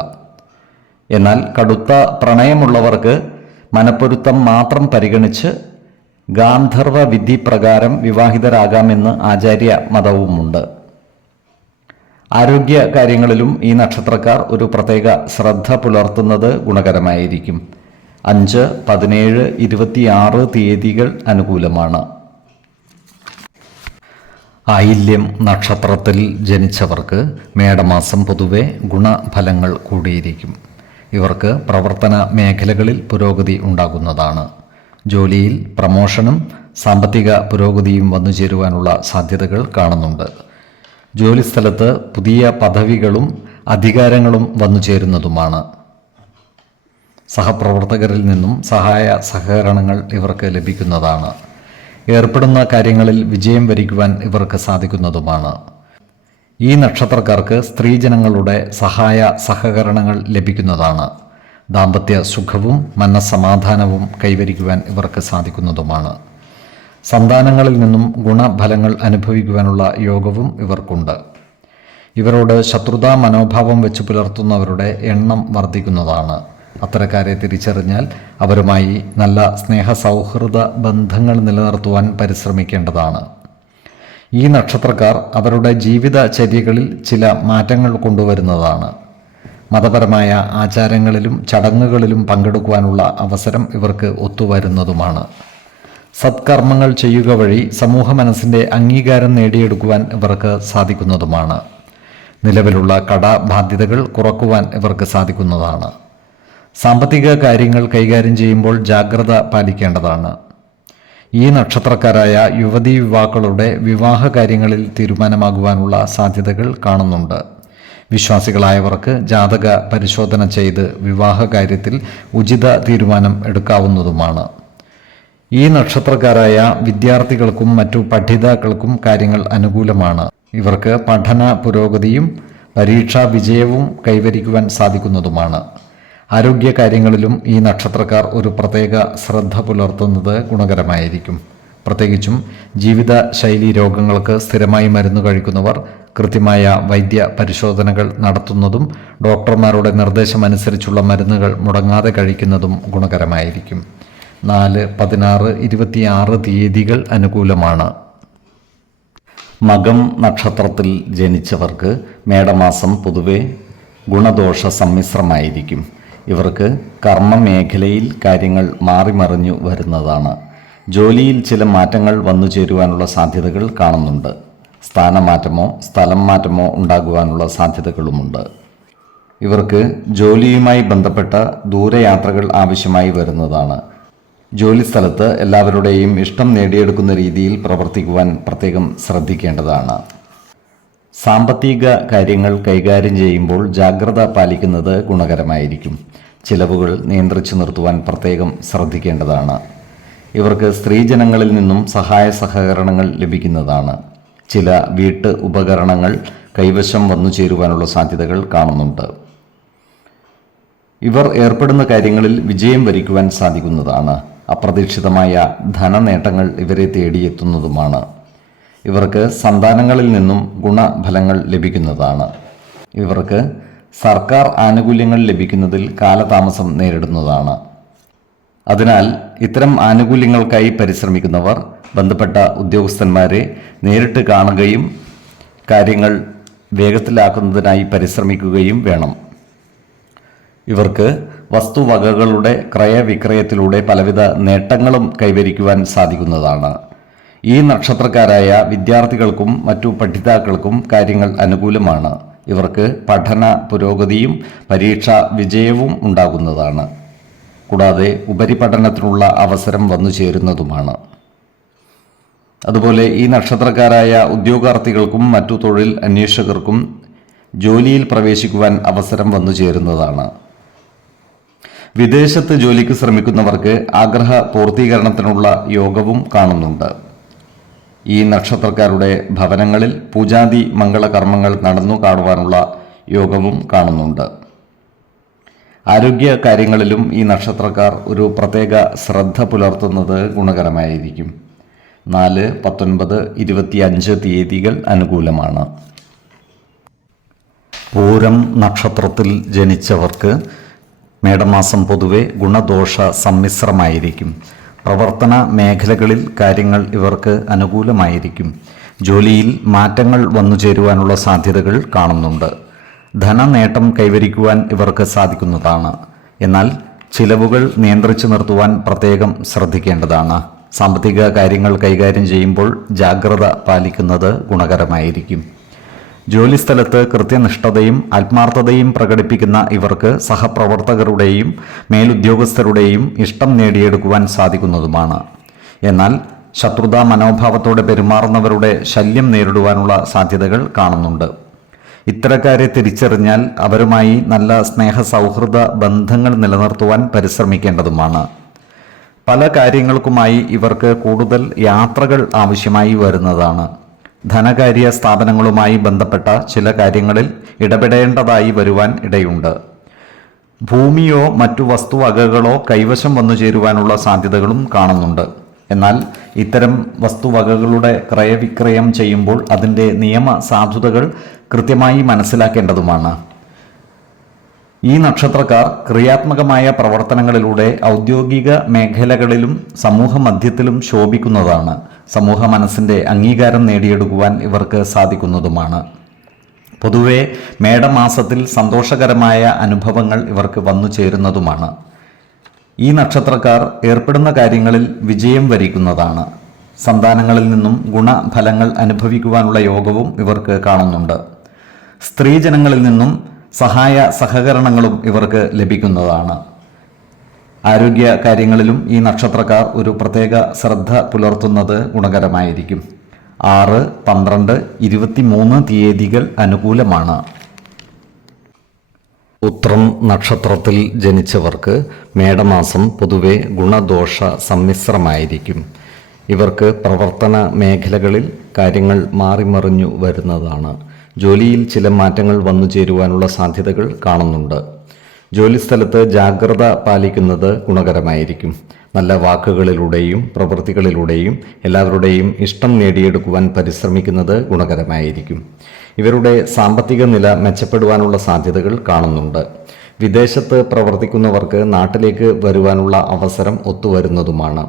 എന്നാൽ കടുത്ത പ്രണയമുള്ളവർക്ക് മനപ്പൊരുത്തം മാത്രം പരിഗണിച്ച് ഗാന്ധർവ വിധി പ്രകാരം വിവാഹിതരാകാമെന്ന് ആചാര്യ മതവുമുണ്ട്. ആരോഗ്യ കാര്യങ്ങളിലും ഈ നക്ഷത്രക്കാർ ഒരു പ്രത്യേക ശ്രദ്ധ പുലർത്തുന്നത് ഗുണകരമായിരിക്കും. 5, 17, 26 തീയതികൾ അനുകൂലമാണ്. ആയില്യം നക്ഷത്രത്തിൽ ജനിച്ചവർക്ക് മേടമാസം പൊതുവെ ഗുണഫലങ്ങൾ കൂടിയിരിക്കും. ഇവർക്ക് പ്രവർത്തന മേഖലകളിൽ പുരോഗതി ഉണ്ടാകുന്നതാണ്. ജോലിയിൽ പ്രമോഷനും സാമ്പത്തിക പുരോഗതിയും വന്നുചേരുവാനുള്ള സാധ്യതകൾ കാണുന്നുണ്ട്. ജോലിസ്ഥലത്ത് പുതിയ പദവികളും അധികാരങ്ങളും വന്നുചേരുന്നതുമാണ്. സഹപ്രവർത്തകരിൽ നിന്നും സഹായ സഹകരണങ്ങൾ ഇവർക്ക് ലഭിക്കുന്നതാണ്. ഏർപ്പെടുന്ന കാര്യങ്ങളിൽ വിജയം വരിക്കുവാൻ ഇവർക്ക് സാധിക്കുന്നതുമാണ്. ഈ നക്ഷത്രക്കാർക്ക് സ്ത്രീജനങ്ങളുടെ സഹായ സഹകരണങ്ങൾ ലഭിക്കുന്നതാണ്. ദാമ്പത്യ സുഖവും മനസ്സമാധാനവും കൈവരിക്കുവാൻ ഇവർക്ക് സാധിക്കുന്നതുമാണ്. സന്താനങ്ങളിൽ നിന്നും ഗുണഫലങ്ങൾ അനുഭവിക്കുവാനുള്ള യോഗവും ഇവർക്കുണ്ട്. ഇവരോട് ശത്രുതാ മനോഭാവം വെച്ച് പുലർത്തുന്നവരുടെ എണ്ണം വർദ്ധിക്കുന്നതാണ്. അത്തരക്കാരെ തിരിച്ചറിഞ്ഞാൽ അവരുമായി നല്ല സ്നേഹ സൗഹൃദ ബന്ധങ്ങൾ നിലനിർത്തുവാൻ പരിശ്രമിക്കേണ്ടതാണ്. ഈ നക്ഷത്രക്കാർ അവരുടെ ജീവിതചര്യകളിൽ ചില മാറ്റങ്ങൾ കൊണ്ടുവരുന്നതാണ്. മതപരമായ ആചാരങ്ങളിലും ചടങ്ങുകളിലും പങ്കെടുക്കുവാനുള്ള അവസരം ഇവർക്ക് ഒത്തുവരുന്നതുമാണ്. സത്കർമ്മങ്ങൾ ചെയ്യുക വഴി സമൂഹ മനസ്സിൻ്റെ അംഗീകാരം നേടിയെടുക്കുവാൻ ഇവർക്ക് സാധിക്കുന്നതുമാണ്. നിലവിലുള്ള കടബാധ്യതകൾ കുറക്കുവാൻ ഇവർക്ക് സാധിക്കുന്നതാണ്. സാമ്പത്തിക കാര്യങ്ങൾ കൈകാര്യം ചെയ്യുമ്പോൾ ജാഗ്രത പാലിക്കേണ്ടതാണ്. ഈ നക്ഷത്രക്കാരായ യുവതീ യുവാക്കളുടെ വിവാഹ കാര്യങ്ങളിൽ തീരുമാനമാകുവാനുള്ള സാധ്യതകൾ കാണുന്നുണ്ട്. വിശ്വാസികളായവർക്ക് ജാതക പരിശോധന ചെയ്ത് വിവാഹ കാര്യത്തിൽ ഉചിത തീരുമാനം എടുക്കാവുന്നതുമാണ്. ഈ നക്ഷത്രക്കാരായ വിദ്യാർത്ഥികൾക്കും മറ്റു പഠിതാക്കൾക്കും കാര്യങ്ങൾ അനുകൂലമാണ്. ഇവർക്ക് പഠന പുരോഗതിയും പരീക്ഷാ വിജയവും കൈവരിക്കുവാൻ സാധിക്കുന്നതുമാണ്. ആരോഗ്യ കാര്യങ്ങളിലും ഈ നക്ഷത്രക്കാർ ഒരു പ്രത്യേക ശ്രദ്ധ പുലർത്തുന്നത് ഗുണകരമായിരിക്കും. പ്രത്യേകിച്ചും ജീവിതശൈലി രോഗങ്ങൾക്ക് സ്ഥിരമായി മരുന്ന് കഴിക്കുന്നവർ കൃത്യമായ വൈദ്യ പരിശോധനകൾ നടത്തുന്നതും ഡോക്ടർമാരുടെ നിർദ്ദേശമനുസരിച്ചുള്ള മരുന്നുകൾ മുടങ്ങാതെ കഴിക്കുന്നതും ഗുണകരമായിരിക്കും. 4, 16, 26 തീയതികൾ അനുകൂലമാണ്. മകം നക്ഷത്രത്തിൽ ജനിച്ചവർക്ക് മേടമാസം പൊതുവെ ഗുണദോഷ സമ്മിശ്രമായിരിക്കും. ഇവർക്ക് കർമ്മമേഖലയിൽ കാര്യങ്ങൾ മാറിമറിഞ്ഞു വരുന്നതാണ്. ജോലിയിൽ ചില മാറ്റങ്ങൾ വന്നു ചേരുവാനുള്ള സാധ്യതകൾ കാണുന്നുണ്ട്. സ്ഥാനമാറ്റമോ സ്ഥലം മാറ്റമോ ഉണ്ടാകുവാനുള്ള സാധ്യതകളുമുണ്ട്. ഇവർക്ക് ജോലിയുമായി ബന്ധപ്പെട്ട ദൂരയാത്രകൾ ആവശ്യമായി വരുന്നതാണ്. ജോലിസ്ഥലത്ത് എല്ലാവരുടെയും ഇഷ്ടം നേടിയെടുക്കുന്ന രീതിയിൽ പ്രവർത്തിക്കുവാൻ പ്രത്യേകം ശ്രദ്ധിക്കേണ്ടതാണ്. സാമ്പത്തിക കാര്യങ്ങൾ കൈകാര്യം ചെയ്യുമ്പോൾ ജാഗ്രത പാലിക്കുന്നത് ഗുണകരമായിരിക്കും. ചിലവുകൾ നിയന്ത്രിച്ചു നിർത്തുവാൻ പ്രത്യേകം ശ്രദ്ധിക്കേണ്ടതാണ്. ഇവർക്ക് സ്ത്രീജനങ്ങളിൽ നിന്നും സഹായ സഹകരണങ്ങൾ ലഭിക്കുന്നതാണ്. ചില വീട്ട് ഉപകരണങ്ങൾ കൈവശം വന്നു ചേരുവാനുള്ള സാധ്യതകൾ കാണുന്നുണ്ട്. ഇവർ ഏർപ്പെടുന്ന കാര്യങ്ങളിൽ വിജയം വരിക്കുവാൻ സാധിക്കുന്നതാണ്. അപ്രതീക്ഷിതമായ ധനനേട്ടങ്ങൾ ഇവരെ തേടിയെത്തുന്നതുമാണ്. ഇവർക്ക് സന്താനങ്ങളിൽ നിന്നും ഗുണഫലങ്ങൾ ലഭിക്കുന്നതാണ്. ഇവർക്ക് സർക്കാർ ആനുകൂല്യങ്ങൾ ലഭിക്കുന്നതിൽ കാലതാമസം നേരിടുന്നതാണ്. അതിനാൽ ഇത്തരം ആനുകൂല്യങ്ങൾക്കായി പരിശ്രമിക്കുന്നവർ ബന്ധപ്പെട്ട ഉദ്യോഗസ്ഥന്മാരെ നേരിട്ട് കാണുകയും കാര്യങ്ങൾ വേഗത്തിലാക്കുന്നതിനായി പരിശ്രമിക്കുകയും വേണം. ഇവർക്ക് വസ്തുവകകളുടെ ക്രയവിക്രയത്തിലൂടെ പലവിധ നേട്ടങ്ങളും കൈവരിക്കുവാൻ സാധിക്കുന്നതാണ്. ഈ നക്ഷത്രക്കാരായ വിദ്യാർത്ഥികൾക്കും മറ്റു പഠിതാക്കൾക്കും കാര്യങ്ങൾ അനുകൂലമാണ്. ഇവർക്ക് പഠന പുരോഗതിയും പരീക്ഷാ വിജയവും ഉണ്ടാകുന്നതാണ്. കൂടാതെ ഉപരിപഠനത്തിനുള്ള അവസരം വന്നു ചേരുന്നതുമാണ്. അതുപോലെ ഈ നക്ഷത്രക്കാരായ ഉദ്യോഗാർത്ഥികൾക്കും മറ്റു തൊഴിൽ അന്വേഷകർക്കും ജോലിയിൽ പ്രവേശിക്കുവാൻ അവസരം വന്നു ചേരുന്നതാണ്. വിദേശത്ത് ജോലിക്ക് ശ്രമിക്കുന്നവർക്ക് ആഗ്രഹ പൂർത്തീകരണത്തിനുള്ള യോഗവും കാണുന്നുണ്ട്. ഈ നക്ഷത്രക്കാരുടെ ഭവനങ്ങളിൽ പൂജാതി മംഗളകർമ്മങ്ങൾ നടന്നു കാണുവാനുള്ള യോഗവും കാണുന്നുണ്ട്. ആരോഗ്യ കാര്യങ്ങളിലും ഈ നക്ഷത്രക്കാർ ഒരു പ്രത്യേക ശ്രദ്ധ പുലർത്തുന്നത് ഗുണകരമായിരിക്കും. 4, 19, 25 തീയതികൾ അനുകൂലമാണ്. പൂരം നക്ഷത്രത്തിൽ ജനിച്ചവർക്ക് മേടമാസം പൊതുവെ ഗുണദോഷ സമ്മിശ്രമായിരിക്കും. പ്രവർത്തന മേഖലകളിൽ കാര്യങ്ങൾ ഇവർക്ക് അനുകൂലമായിരിക്കും. ജോലിയിൽ മാറ്റങ്ങൾ വന്നു ചേരുവാനുള്ള സാധ്യതകൾ കാണുന്നുണ്ട്. ധനനേട്ടം കൈവരിക്കുവാൻ ഇവർക്ക് സാധിക്കുന്നതാണ്. എന്നാൽ ചിലവുകൾ നിയന്ത്രിച്ചു നിർത്തുവാൻ പ്രത്യേകം ശ്രദ്ധിക്കേണ്ടതാണ്. സാമ്പത്തിക കാര്യങ്ങൾ കൈകാര്യം ചെയ്യുമ്പോൾ ജാഗ്രത പാലിക്കുന്നത് ഗുണകരമായിരിക്കും. ജോലിസ്ഥലത്ത് കൃത്യനിഷ്ഠതയും ആത്മാർത്ഥതയും പ്രകടിപ്പിക്കുന്ന ഇവർക്ക് സഹപ്രവർത്തകരുടെയും മേലുദ്യോഗസ്ഥരുടെയും ഇഷ്ടം നേടിയെടുക്കുവാൻ സാധിക്കുന്നതുമാണ്. എന്നാൽ ശത്രുതാ മനോഭാവത്തോടെ പെരുമാറുന്നവരുടെ ശല്യം നേരിടുവാനുള്ള സാധ്യതകൾ കാണുന്നുണ്ട്. ഇത്തരക്കാരെ തിരിച്ചറിഞ്ഞാൽ അവരുമായി നല്ല സ്നേഹ സൗഹൃദ ബന്ധങ്ങൾ നിലനിർത്തുവാൻ പരിശ്രമിക്കേണ്ടതുമാണ്. പല കാര്യങ്ങൾക്കുമായി ഇവർക്ക് കൂടുതൽ യാത്രകൾ ആവശ്യമായി വരുന്നതാണ്. ധനകാര്യ സ്ഥാപനങ്ങളുമായി ബന്ധപ്പെട്ട ചില കാര്യങ്ങളിൽ ഇടപെടേണ്ടതായി വരുവാൻ ഇടയുണ്ട്. ഭൂമിയോ മറ്റു വസ്തുവകകളോ കൈവശം വന്നു ചേരുവാനുള്ള സാധ്യതകളും കാണുന്നുണ്ട്. എന്നാൽ ഇത്തരം വസ്തുവകകളുടെ ക്രയവിക്രയം ചെയ്യുമ്പോൾ അതിൻ്റെ നിയമ സാധുതകൾ കൃത്യമായി മനസ്സിലാക്കേണ്ടതുമാണ്. ഈ നക്ഷത്രക്കാർ ക്രിയാത്മകമായ പ്രവർത്തനങ്ങളിലൂടെ ഔദ്യോഗിക മേഖലകളിലും സമൂഹ മധ്യത്തിലും ശോഭിക്കുന്നതാണ്. സമൂഹ മനസ്സിൻ്റെ അംഗീകാരം നേടിയെടുക്കുവാൻ ഇവർക്ക് സാധിക്കുന്നതുമാണ്. പൊതുവെ മേടമാസത്തിൽ സന്തോഷകരമായ അനുഭവങ്ങൾ ഇവർക്ക് വന്നു ചേരുന്നതുമാണ്. ഈ നക്ഷത്രക്കാർ ഏർപ്പെടുന്ന കാര്യങ്ങളിൽ വിജയം വരിക്കുന്നതാണ്. സന്താനങ്ങളിൽ നിന്നും ഗുണഫലങ്ങൾ അനുഭവിക്കുവാനുള്ള യോഗവും ഇവർക്ക് കാണുന്നുണ്ട്. സ്ത്രീജനങ്ങളിൽ നിന്നും സഹായ സഹകരണങ്ങളും ഇവർക്ക് ലഭിക്കുന്നതാണ്. ആരോഗ്യ കാര്യങ്ങളിലും ഈ നക്ഷത്രക്കാർ ഒരു പ്രത്യേക ശ്രദ്ധ പുലർത്തുന്നത് ഗുണകരമായിരിക്കും. 6, 12, 23 തീയതികൾ അനുകൂലമാണ്. ഉത്രം നക്ഷത്രത്തിൽ ജനിച്ചവർക്ക് മേടമാസം പൊതുവെ ഗുണദോഷ സമ്മിശ്രമായിരിക്കും. ഇവർക്ക് പ്രവർത്തന മേഖലകളിൽ കാര്യങ്ങൾ മാറിമറിഞ്ഞു വരുന്നതാണ്. ജോലിയിൽ ചില മാറ്റങ്ങൾ വന്നു ചേരുവാനുള്ള സാധ്യതകൾ കാണുന്നുണ്ട്. ജോലിസ്ഥലത്ത് ജാഗ്രത പാലിക്കുന്നത് ഗുണകരമായിരിക്കും. നല്ല വാക്കുകളിലൂടെയും പ്രവൃത്തികളിലൂടെയും എല്ലാവരുടെയും ഇഷ്ടം നേടിയെടുക്കുവാൻ പരിശ്രമിക്കുന്നത് ഗുണകരമായിരിക്കും. ഇവരുടെ സാമ്പത്തിക നില മെച്ചപ്പെടുവാനുള്ള സാധ്യതകൾ കാണുന്നുണ്ട്. വിദേശത്ത് പ്രവർത്തിക്കുന്നവർക്ക് നാട്ടിലേക്ക് വരുവാനുള്ള അവസരം ഒത്തുവരുന്നതുമാണ്.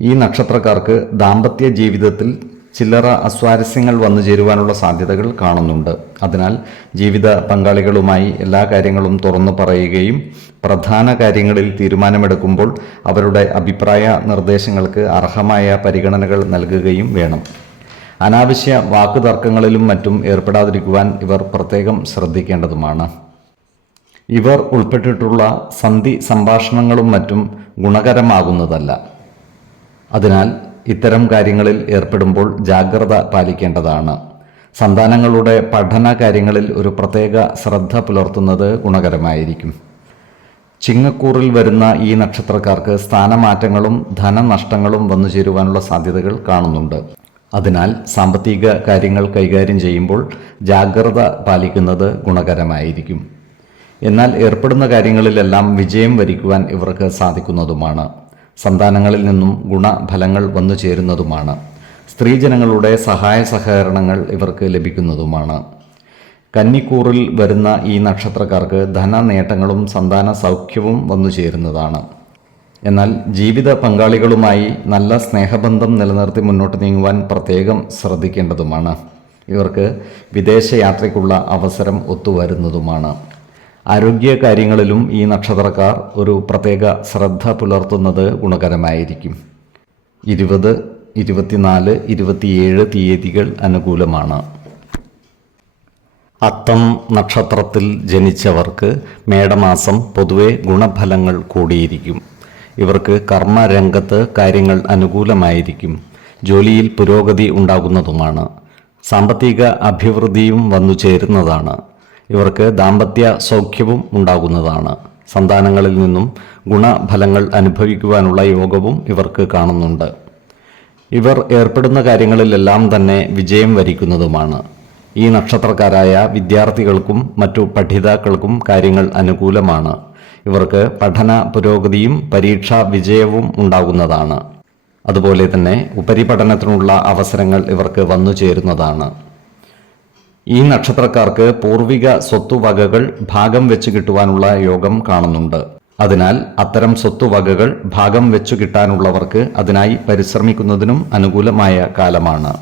ഈ നക്ഷത്രക്കാർക്ക് ദാമ്പത്യ ജീവിതത്തിൽ ചില്ലറ അസ്വാരസ്യങ്ങൾ വന്നു ചേരുവാനുള്ള സാധ്യതകൾ കാണുന്നുണ്ട്. അതിനാൽ ജീവിത പങ്കാളികളുമായി എല്ലാ കാര്യങ്ങളും തുറന്നു പറയുകയും പ്രധാന കാര്യങ്ങളിൽ തീരുമാനമെടുക്കുമ്പോൾ അവരുടെ അഭിപ്രായ നിർദ്ദേശങ്ങൾക്ക് അർഹമായ പരിഗണനകൾ നൽകുകയും വേണം. അനാവശ്യ വാക്കുതർക്കങ്ങളിലും മറ്റും ഏർപ്പെടാതിരിക്കുവാൻ ഇവർ പ്രത്യേകം ശ്രദ്ധിക്കേണ്ടതുമാണ്. ഇവർ ഉൾപ്പെട്ടിട്ടുള്ള സന്ധി സംഭാഷണങ്ങളും മറ്റും ഗുണകരമാകുന്നതല്ല. അതിനാൽ ഇത്തരം കാര്യങ്ങളിൽ ഏർപ്പെടുമ്പോൾ ജാഗ്രത പാലിക്കേണ്ടതാണ്. സന്താനങ്ങളുടെ പഠന കാര്യങ്ങളിൽ ഒരു പ്രത്യേക ശ്രദ്ധ പുലർത്തുന്നത് ഗുണകരമായിരിക്കും. ചിങ്ങക്കൂറിൽ വരുന്ന ഈ നക്ഷത്രക്കാർക്ക് സ്ഥാനമാറ്റങ്ങളും ധനനഷ്ടങ്ങളും വന്നു ചേരുവാനുള്ള സാധ്യതകൾ കാണുന്നുണ്ട്. അതിനാൽ സാമ്പത്തിക കാര്യങ്ങൾ കൈകാര്യം ചെയ്യുമ്പോൾ ജാഗ്രത പാലിക്കുന്നത് ഗുണകരമായിരിക്കും. എന്നാൽ ഏർപ്പെടുന്ന കാര്യങ്ങളിലെല്ലാം വിജയം വരിക്കുവാൻ ഇവർക്ക് സാധിക്കുന്നതുമാണ്. സന്താനങ്ങളിൽ നിന്നും ഗുണഫലങ്ങൾ വന്നു ചേരുന്നതുമാണ്. സ്ത്രീജനങ്ങളുടെ സഹായ സഹകരണങ്ങൾ ഇവർക്ക് ലഭിക്കുന്നതുമാണ്. കന്നിക്കൂറിൽ വരുന്ന ഈ നക്ഷത്രക്കാർക്ക് ധന നേട്ടങ്ങളും സന്താന സൗഖ്യവും വന്നു ചേരുന്നതാണ്. എന്നാൽ ജീവിത പങ്കാളികളുമായി നല്ല സ്നേഹബന്ധം നിലനിർത്തി മുന്നോട്ട് നീങ്ങുവാൻ പ്രത്യേകം ശ്രദ്ധിക്കേണ്ടതുമാണ്. ഇവർക്ക് വിദേശയാത്രയ്ക്കുള്ള അവസരം ഒത്തുവരുന്നതുമാണ്. ആരോഗ്യ കാര്യങ്ങളിലും ഈ നക്ഷത്രക്കാർ ഒരു പ്രത്യേക ശ്രദ്ധ പുലർത്തുന്നത് ഗുണകരമായിരിക്കും. 20, 24, 27 തീയതികൾ അനുകൂലമാണ്. അത്തം നക്ഷത്രത്തിൽ ജനിച്ചവർക്ക് മേടമാസം പൊതുവെ ഗുണഫലങ്ങൾ കൂടിയിരിക്കും. ഇവർക്ക് കർമ്മരംഗത്ത് കാര്യങ്ങൾ അനുകൂലമായിരിക്കും. ജോലിയിൽ പുരോഗതി ഉണ്ടാകുന്നതുമാണ്. സാമ്പത്തിക അഭിവൃദ്ധിയും വന്നു ചേരുന്നതാണ്. ഇവർക്ക് ദാമ്പത്യ സൗഖ്യവും ഉണ്ടാകുന്നതാണ്. സന്താനങ്ങളിൽ നിന്നും ഗുണഫലങ്ങൾ അനുഭവിക്കുവാനുള്ള യോഗവും ഇവർക്ക് കാണുന്നുണ്ട്. ഇവർ ഏർപ്പെടുന്ന കാര്യങ്ങളിലെല്ലാം തന്നെ വിജയം വരിക്കുന്നതുമാണ്. ഈ നക്ഷത്രക്കാരായ വിദ്യാർത്ഥികൾക്കും മറ്റു പഠിതാക്കൾക്കും കാര്യങ്ങൾ അനുകൂലമാണ്. ഇവർക്ക് പഠന പുരോഗതിയും പരീക്ഷാ വിജയവും ഉണ്ടാകുന്നതാണ്. അതുപോലെ തന്നെ ഉപരിപഠനത്തിനുള്ള അവസരങ്ങൾ ഇവർക്ക് വന്നു ചേരുന്നതാണ്. ഈ നക്ഷത്രക്കാർക്ക് പൂർവിക സ്വത്തുവകകൾ ഭാഗം വെച്ച് കിട്ടുവാനുള്ള യോഗം കാണുന്നുണ്ട്. അതിനാൽ അത്തരം സ്വത്തുവകകൾ ഭാഗം വെച്ചു കിട്ടാനുള്ളവർക്ക് അതിനായി പരിശ്രമിക്കുന്നതിനും അനുകൂലമായ കാലമാണ്.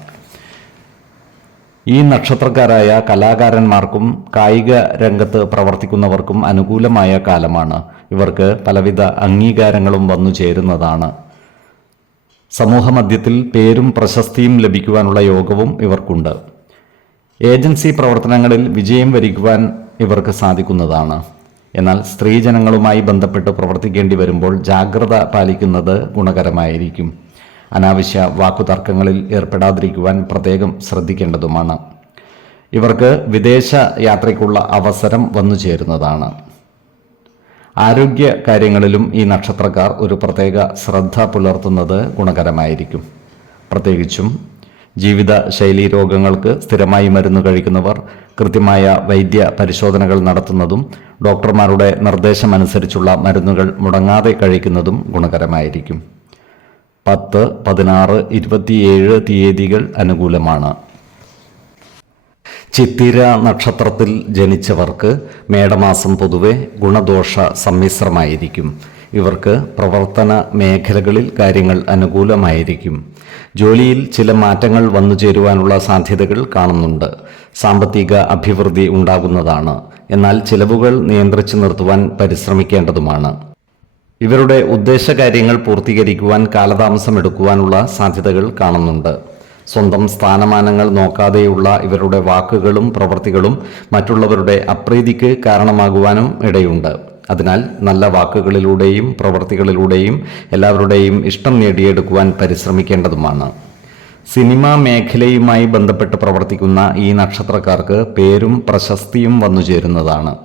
ഈ നക്ഷത്രക്കാരായ കലാകാരന്മാർക്കും കായിക രംഗത്ത് പ്രവർത്തിക്കുന്നവർക്കും അനുകൂലമായ കാലമാണ്. ഇവർക്ക് പലവിധ അംഗീകാരങ്ങളും വന്നു ചേരുന്നതാണ്. സമൂഹമധ്യത്തിൽ പേരും പ്രശസ്തിയും ലഭിക്കുവാനുള്ള യോഗവും ഇവർക്കുണ്ട്. ഏജൻസി പ്രവർത്തനങ്ങളിൽ വിജയം വരിക്കുവാൻ ഇവർക്ക് സാധിക്കുന്നതാണ്. എന്നാൽ സ്ത്രീജനങ്ങളുമായി ബന്ധപ്പെട്ട് പ്രവർത്തിക്കേണ്ടി വരുമ്പോൾ ജാഗ്രത പാലിക്കുന്നത് ഗുണകരമായിരിക്കും. അനാവശ്യ വാക്കുതർക്കങ്ങളിൽ ഏർപ്പെടാതിരിക്കുവാൻ പ്രത്യേകം ശ്രദ്ധിക്കേണ്ടതുമാണ്. ഇവർക്ക് വിദേശ യാത്രയ്ക്കുള്ള അവസരം വന്നു ചേരുന്നതാണ്. ആരോഗ്യ കാര്യങ്ങളിലും ഈ നക്ഷത്രക്കാർ ഒരു പ്രത്യേക ശ്രദ്ധ പുലർത്തുന്നത് ഗുണകരമായിരിക്കും. പ്രത്യേകിച്ചും ജീവിത ശൈലീ രോഗങ്ങൾക്ക് സ്ഥിരമായി മരുന്ന് കഴിക്കുന്നവർ കൃത്യമായ വൈദ്യ പരിശോധനകൾ നടത്തുന്നതും ഡോക്ടർമാരുടെ നിർദ്ദേശമനുസരിച്ചുള്ള മരുന്നുകൾ മുടങ്ങാതെ കഴിക്കുന്നതും ഗുണകരമായിരിക്കും. 10, 16, 27 തീയതികൾ അനുകൂലമാണ്. ചിത്തിര നക്ഷത്രത്തിൽ ജനിച്ചവർക്ക് മേടമാസം പൊതുവെ ഗുണദോഷ സമ്മിശ്രമായിരിക്കും. ഇവർക്ക് പ്രവർത്തന മേഖലകളിൽ കാര്യങ്ങൾ അനുകൂലമായിരിക്കും. ജോലിയിൽ ചില മാറ്റങ്ങൾ വന്നു ചേരുവാനുള്ള സാധ്യതകൾ കാണുന്നുണ്ട്. സാമ്പത്തിക അഭിവൃദ്ധി ഉണ്ടാകുന്നതാണ്. എന്നാൽ ചിലവുകൾ നിയന്ത്രിച്ചു നിർത്തുവാൻ പരിശ്രമിക്കേണ്ടതുമാണ്. ഇവരുടെ ഉദ്ദേശകാര്യങ്ങൾ പൂർത്തീകരിക്കുവാൻ കാലതാമസം എടുക്കുവാനുള്ള സാധ്യതകൾ കാണുന്നുണ്ട്. സ്വന്തം സ്ഥാനമാനങ്ങൾ നോക്കാതെയുള്ള ഇവരുടെ വാക്കുകളും പ്രവൃത്തികളും മറ്റുള്ളവരുടെ അപ്രീതിക്ക് കാരണമാകുവാനും ഇടയുണ്ട്. അതിനാൽ നല്ല വാക്കുകളിലൂടെയും പ്രവൃത്തികളിലൂടെയും എല്ലാവരുടെയും ഇഷ്ടം നേടിയെടുക്കുവാൻ പരിശ്രമിക്കേണ്ടതുമാണ്. സിനിമാ മേഖലയുമായി ബന്ധപ്പെട്ട് പ്രവർത്തിക്കുന്ന ഈ നക്ഷത്രക്കാർക്ക് പേരും പ്രശസ്തിയും വന്നു ചേരുന്നതാണ്.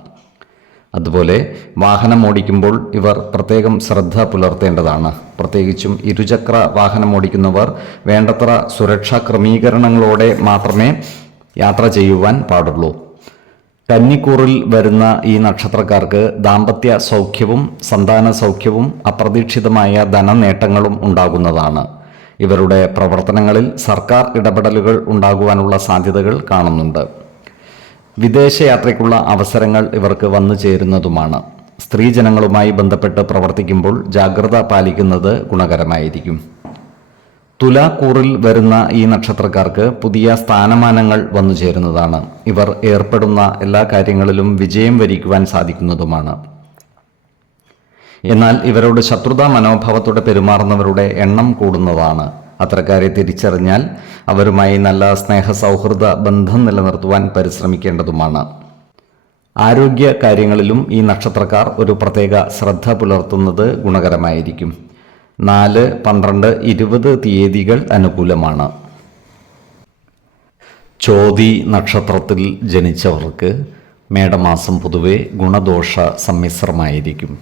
അതുപോലെ വാഹനം ഓടിക്കുമ്പോൾ ഇവർ പ്രത്യേകം ശ്രദ്ധ പുലർത്തേണ്ടതാണ്. പ്രത്യേകിച്ചും ഇരുചക്ര വാഹനം ഓടിക്കുന്നവർ വേണ്ടത്ര സുരക്ഷാ ക്രമീകരണങ്ങളോടെ മാത്രമേ യാത്ര ചെയ്യുവാൻ പാടുള്ളൂ. കന്നിക്കൂറിൽ വരുന്ന ഈ നക്ഷത്രക്കാർക്ക് ദാമ്പത്യ സൗഖ്യവും സന്താന സൗഖ്യവും അപ്രതീക്ഷിതമായ ധനനേട്ടങ്ങളും ഉണ്ടാകുന്നതാണ്. ഇവരുടെ പ്രവർത്തനങ്ങളിൽ സർക്കാർ ഇടപെടലുകൾ ഉണ്ടാകുവാനുള്ള സാധ്യതകൾ കാണുന്നുണ്ട്. വിദേശയാത്രയ്ക്കുള്ള അവസരങ്ങൾ ഇവർക്ക് വന്നു ചേരുന്നതുമാണ്. സ്ത്രീജനങ്ങളുമായി ബന്ധപ്പെട്ട് പ്രവർത്തിക്കുമ്പോൾ ജാഗ്രത പാലിക്കുന്നത് ഗുണകരമായിരിക്കും. തുലാക്കൂറിൽ വരുന്ന ഈ നക്ഷത്രക്കാർക്ക് പുതിയ സ്ഥാനമാനങ്ങൾ വന്നു ചേരുന്നതാണ്. ഇവർ ഏർപ്പെടുന്ന എല്ലാ കാര്യങ്ങളിലും വിജയം വരിക്കുവാൻ സാധിക്കുന്നതുമാണ്. എന്നാൽ ഇവരോട് ശത്രുതാ മനോഭാവത്തോടെ പെരുമാറുന്നവരുടെ എണ്ണം കൂടുന്നതാണ്. അത്തരക്കാരെ തിരിച്ചറിഞ്ഞാൽ അവരുമായി നല്ല സ്നേഹ സൗഹൃദ ബന്ധം നിലനിർത്തുവാൻ പരിശ്രമിക്കേണ്ടതുമാണ്. ആരോഗ്യ കാര്യങ്ങളിലും ഈ നക്ഷത്രക്കാർ ഒരു പ്രത്യേക ശ്രദ്ധ പുലർത്തുന്നത് ഗുണകരമായിരിക്കും. 4, 12, 20 തീയതികൾ അനുകൂലമാണ്. ചോതി നക്ഷത്രത്തിൽ ജനിച്ചവർക്ക് മേടമാസം പൊതുവെ ഗുണദോഷ സമ്മിശ്രമായിരിക്കും.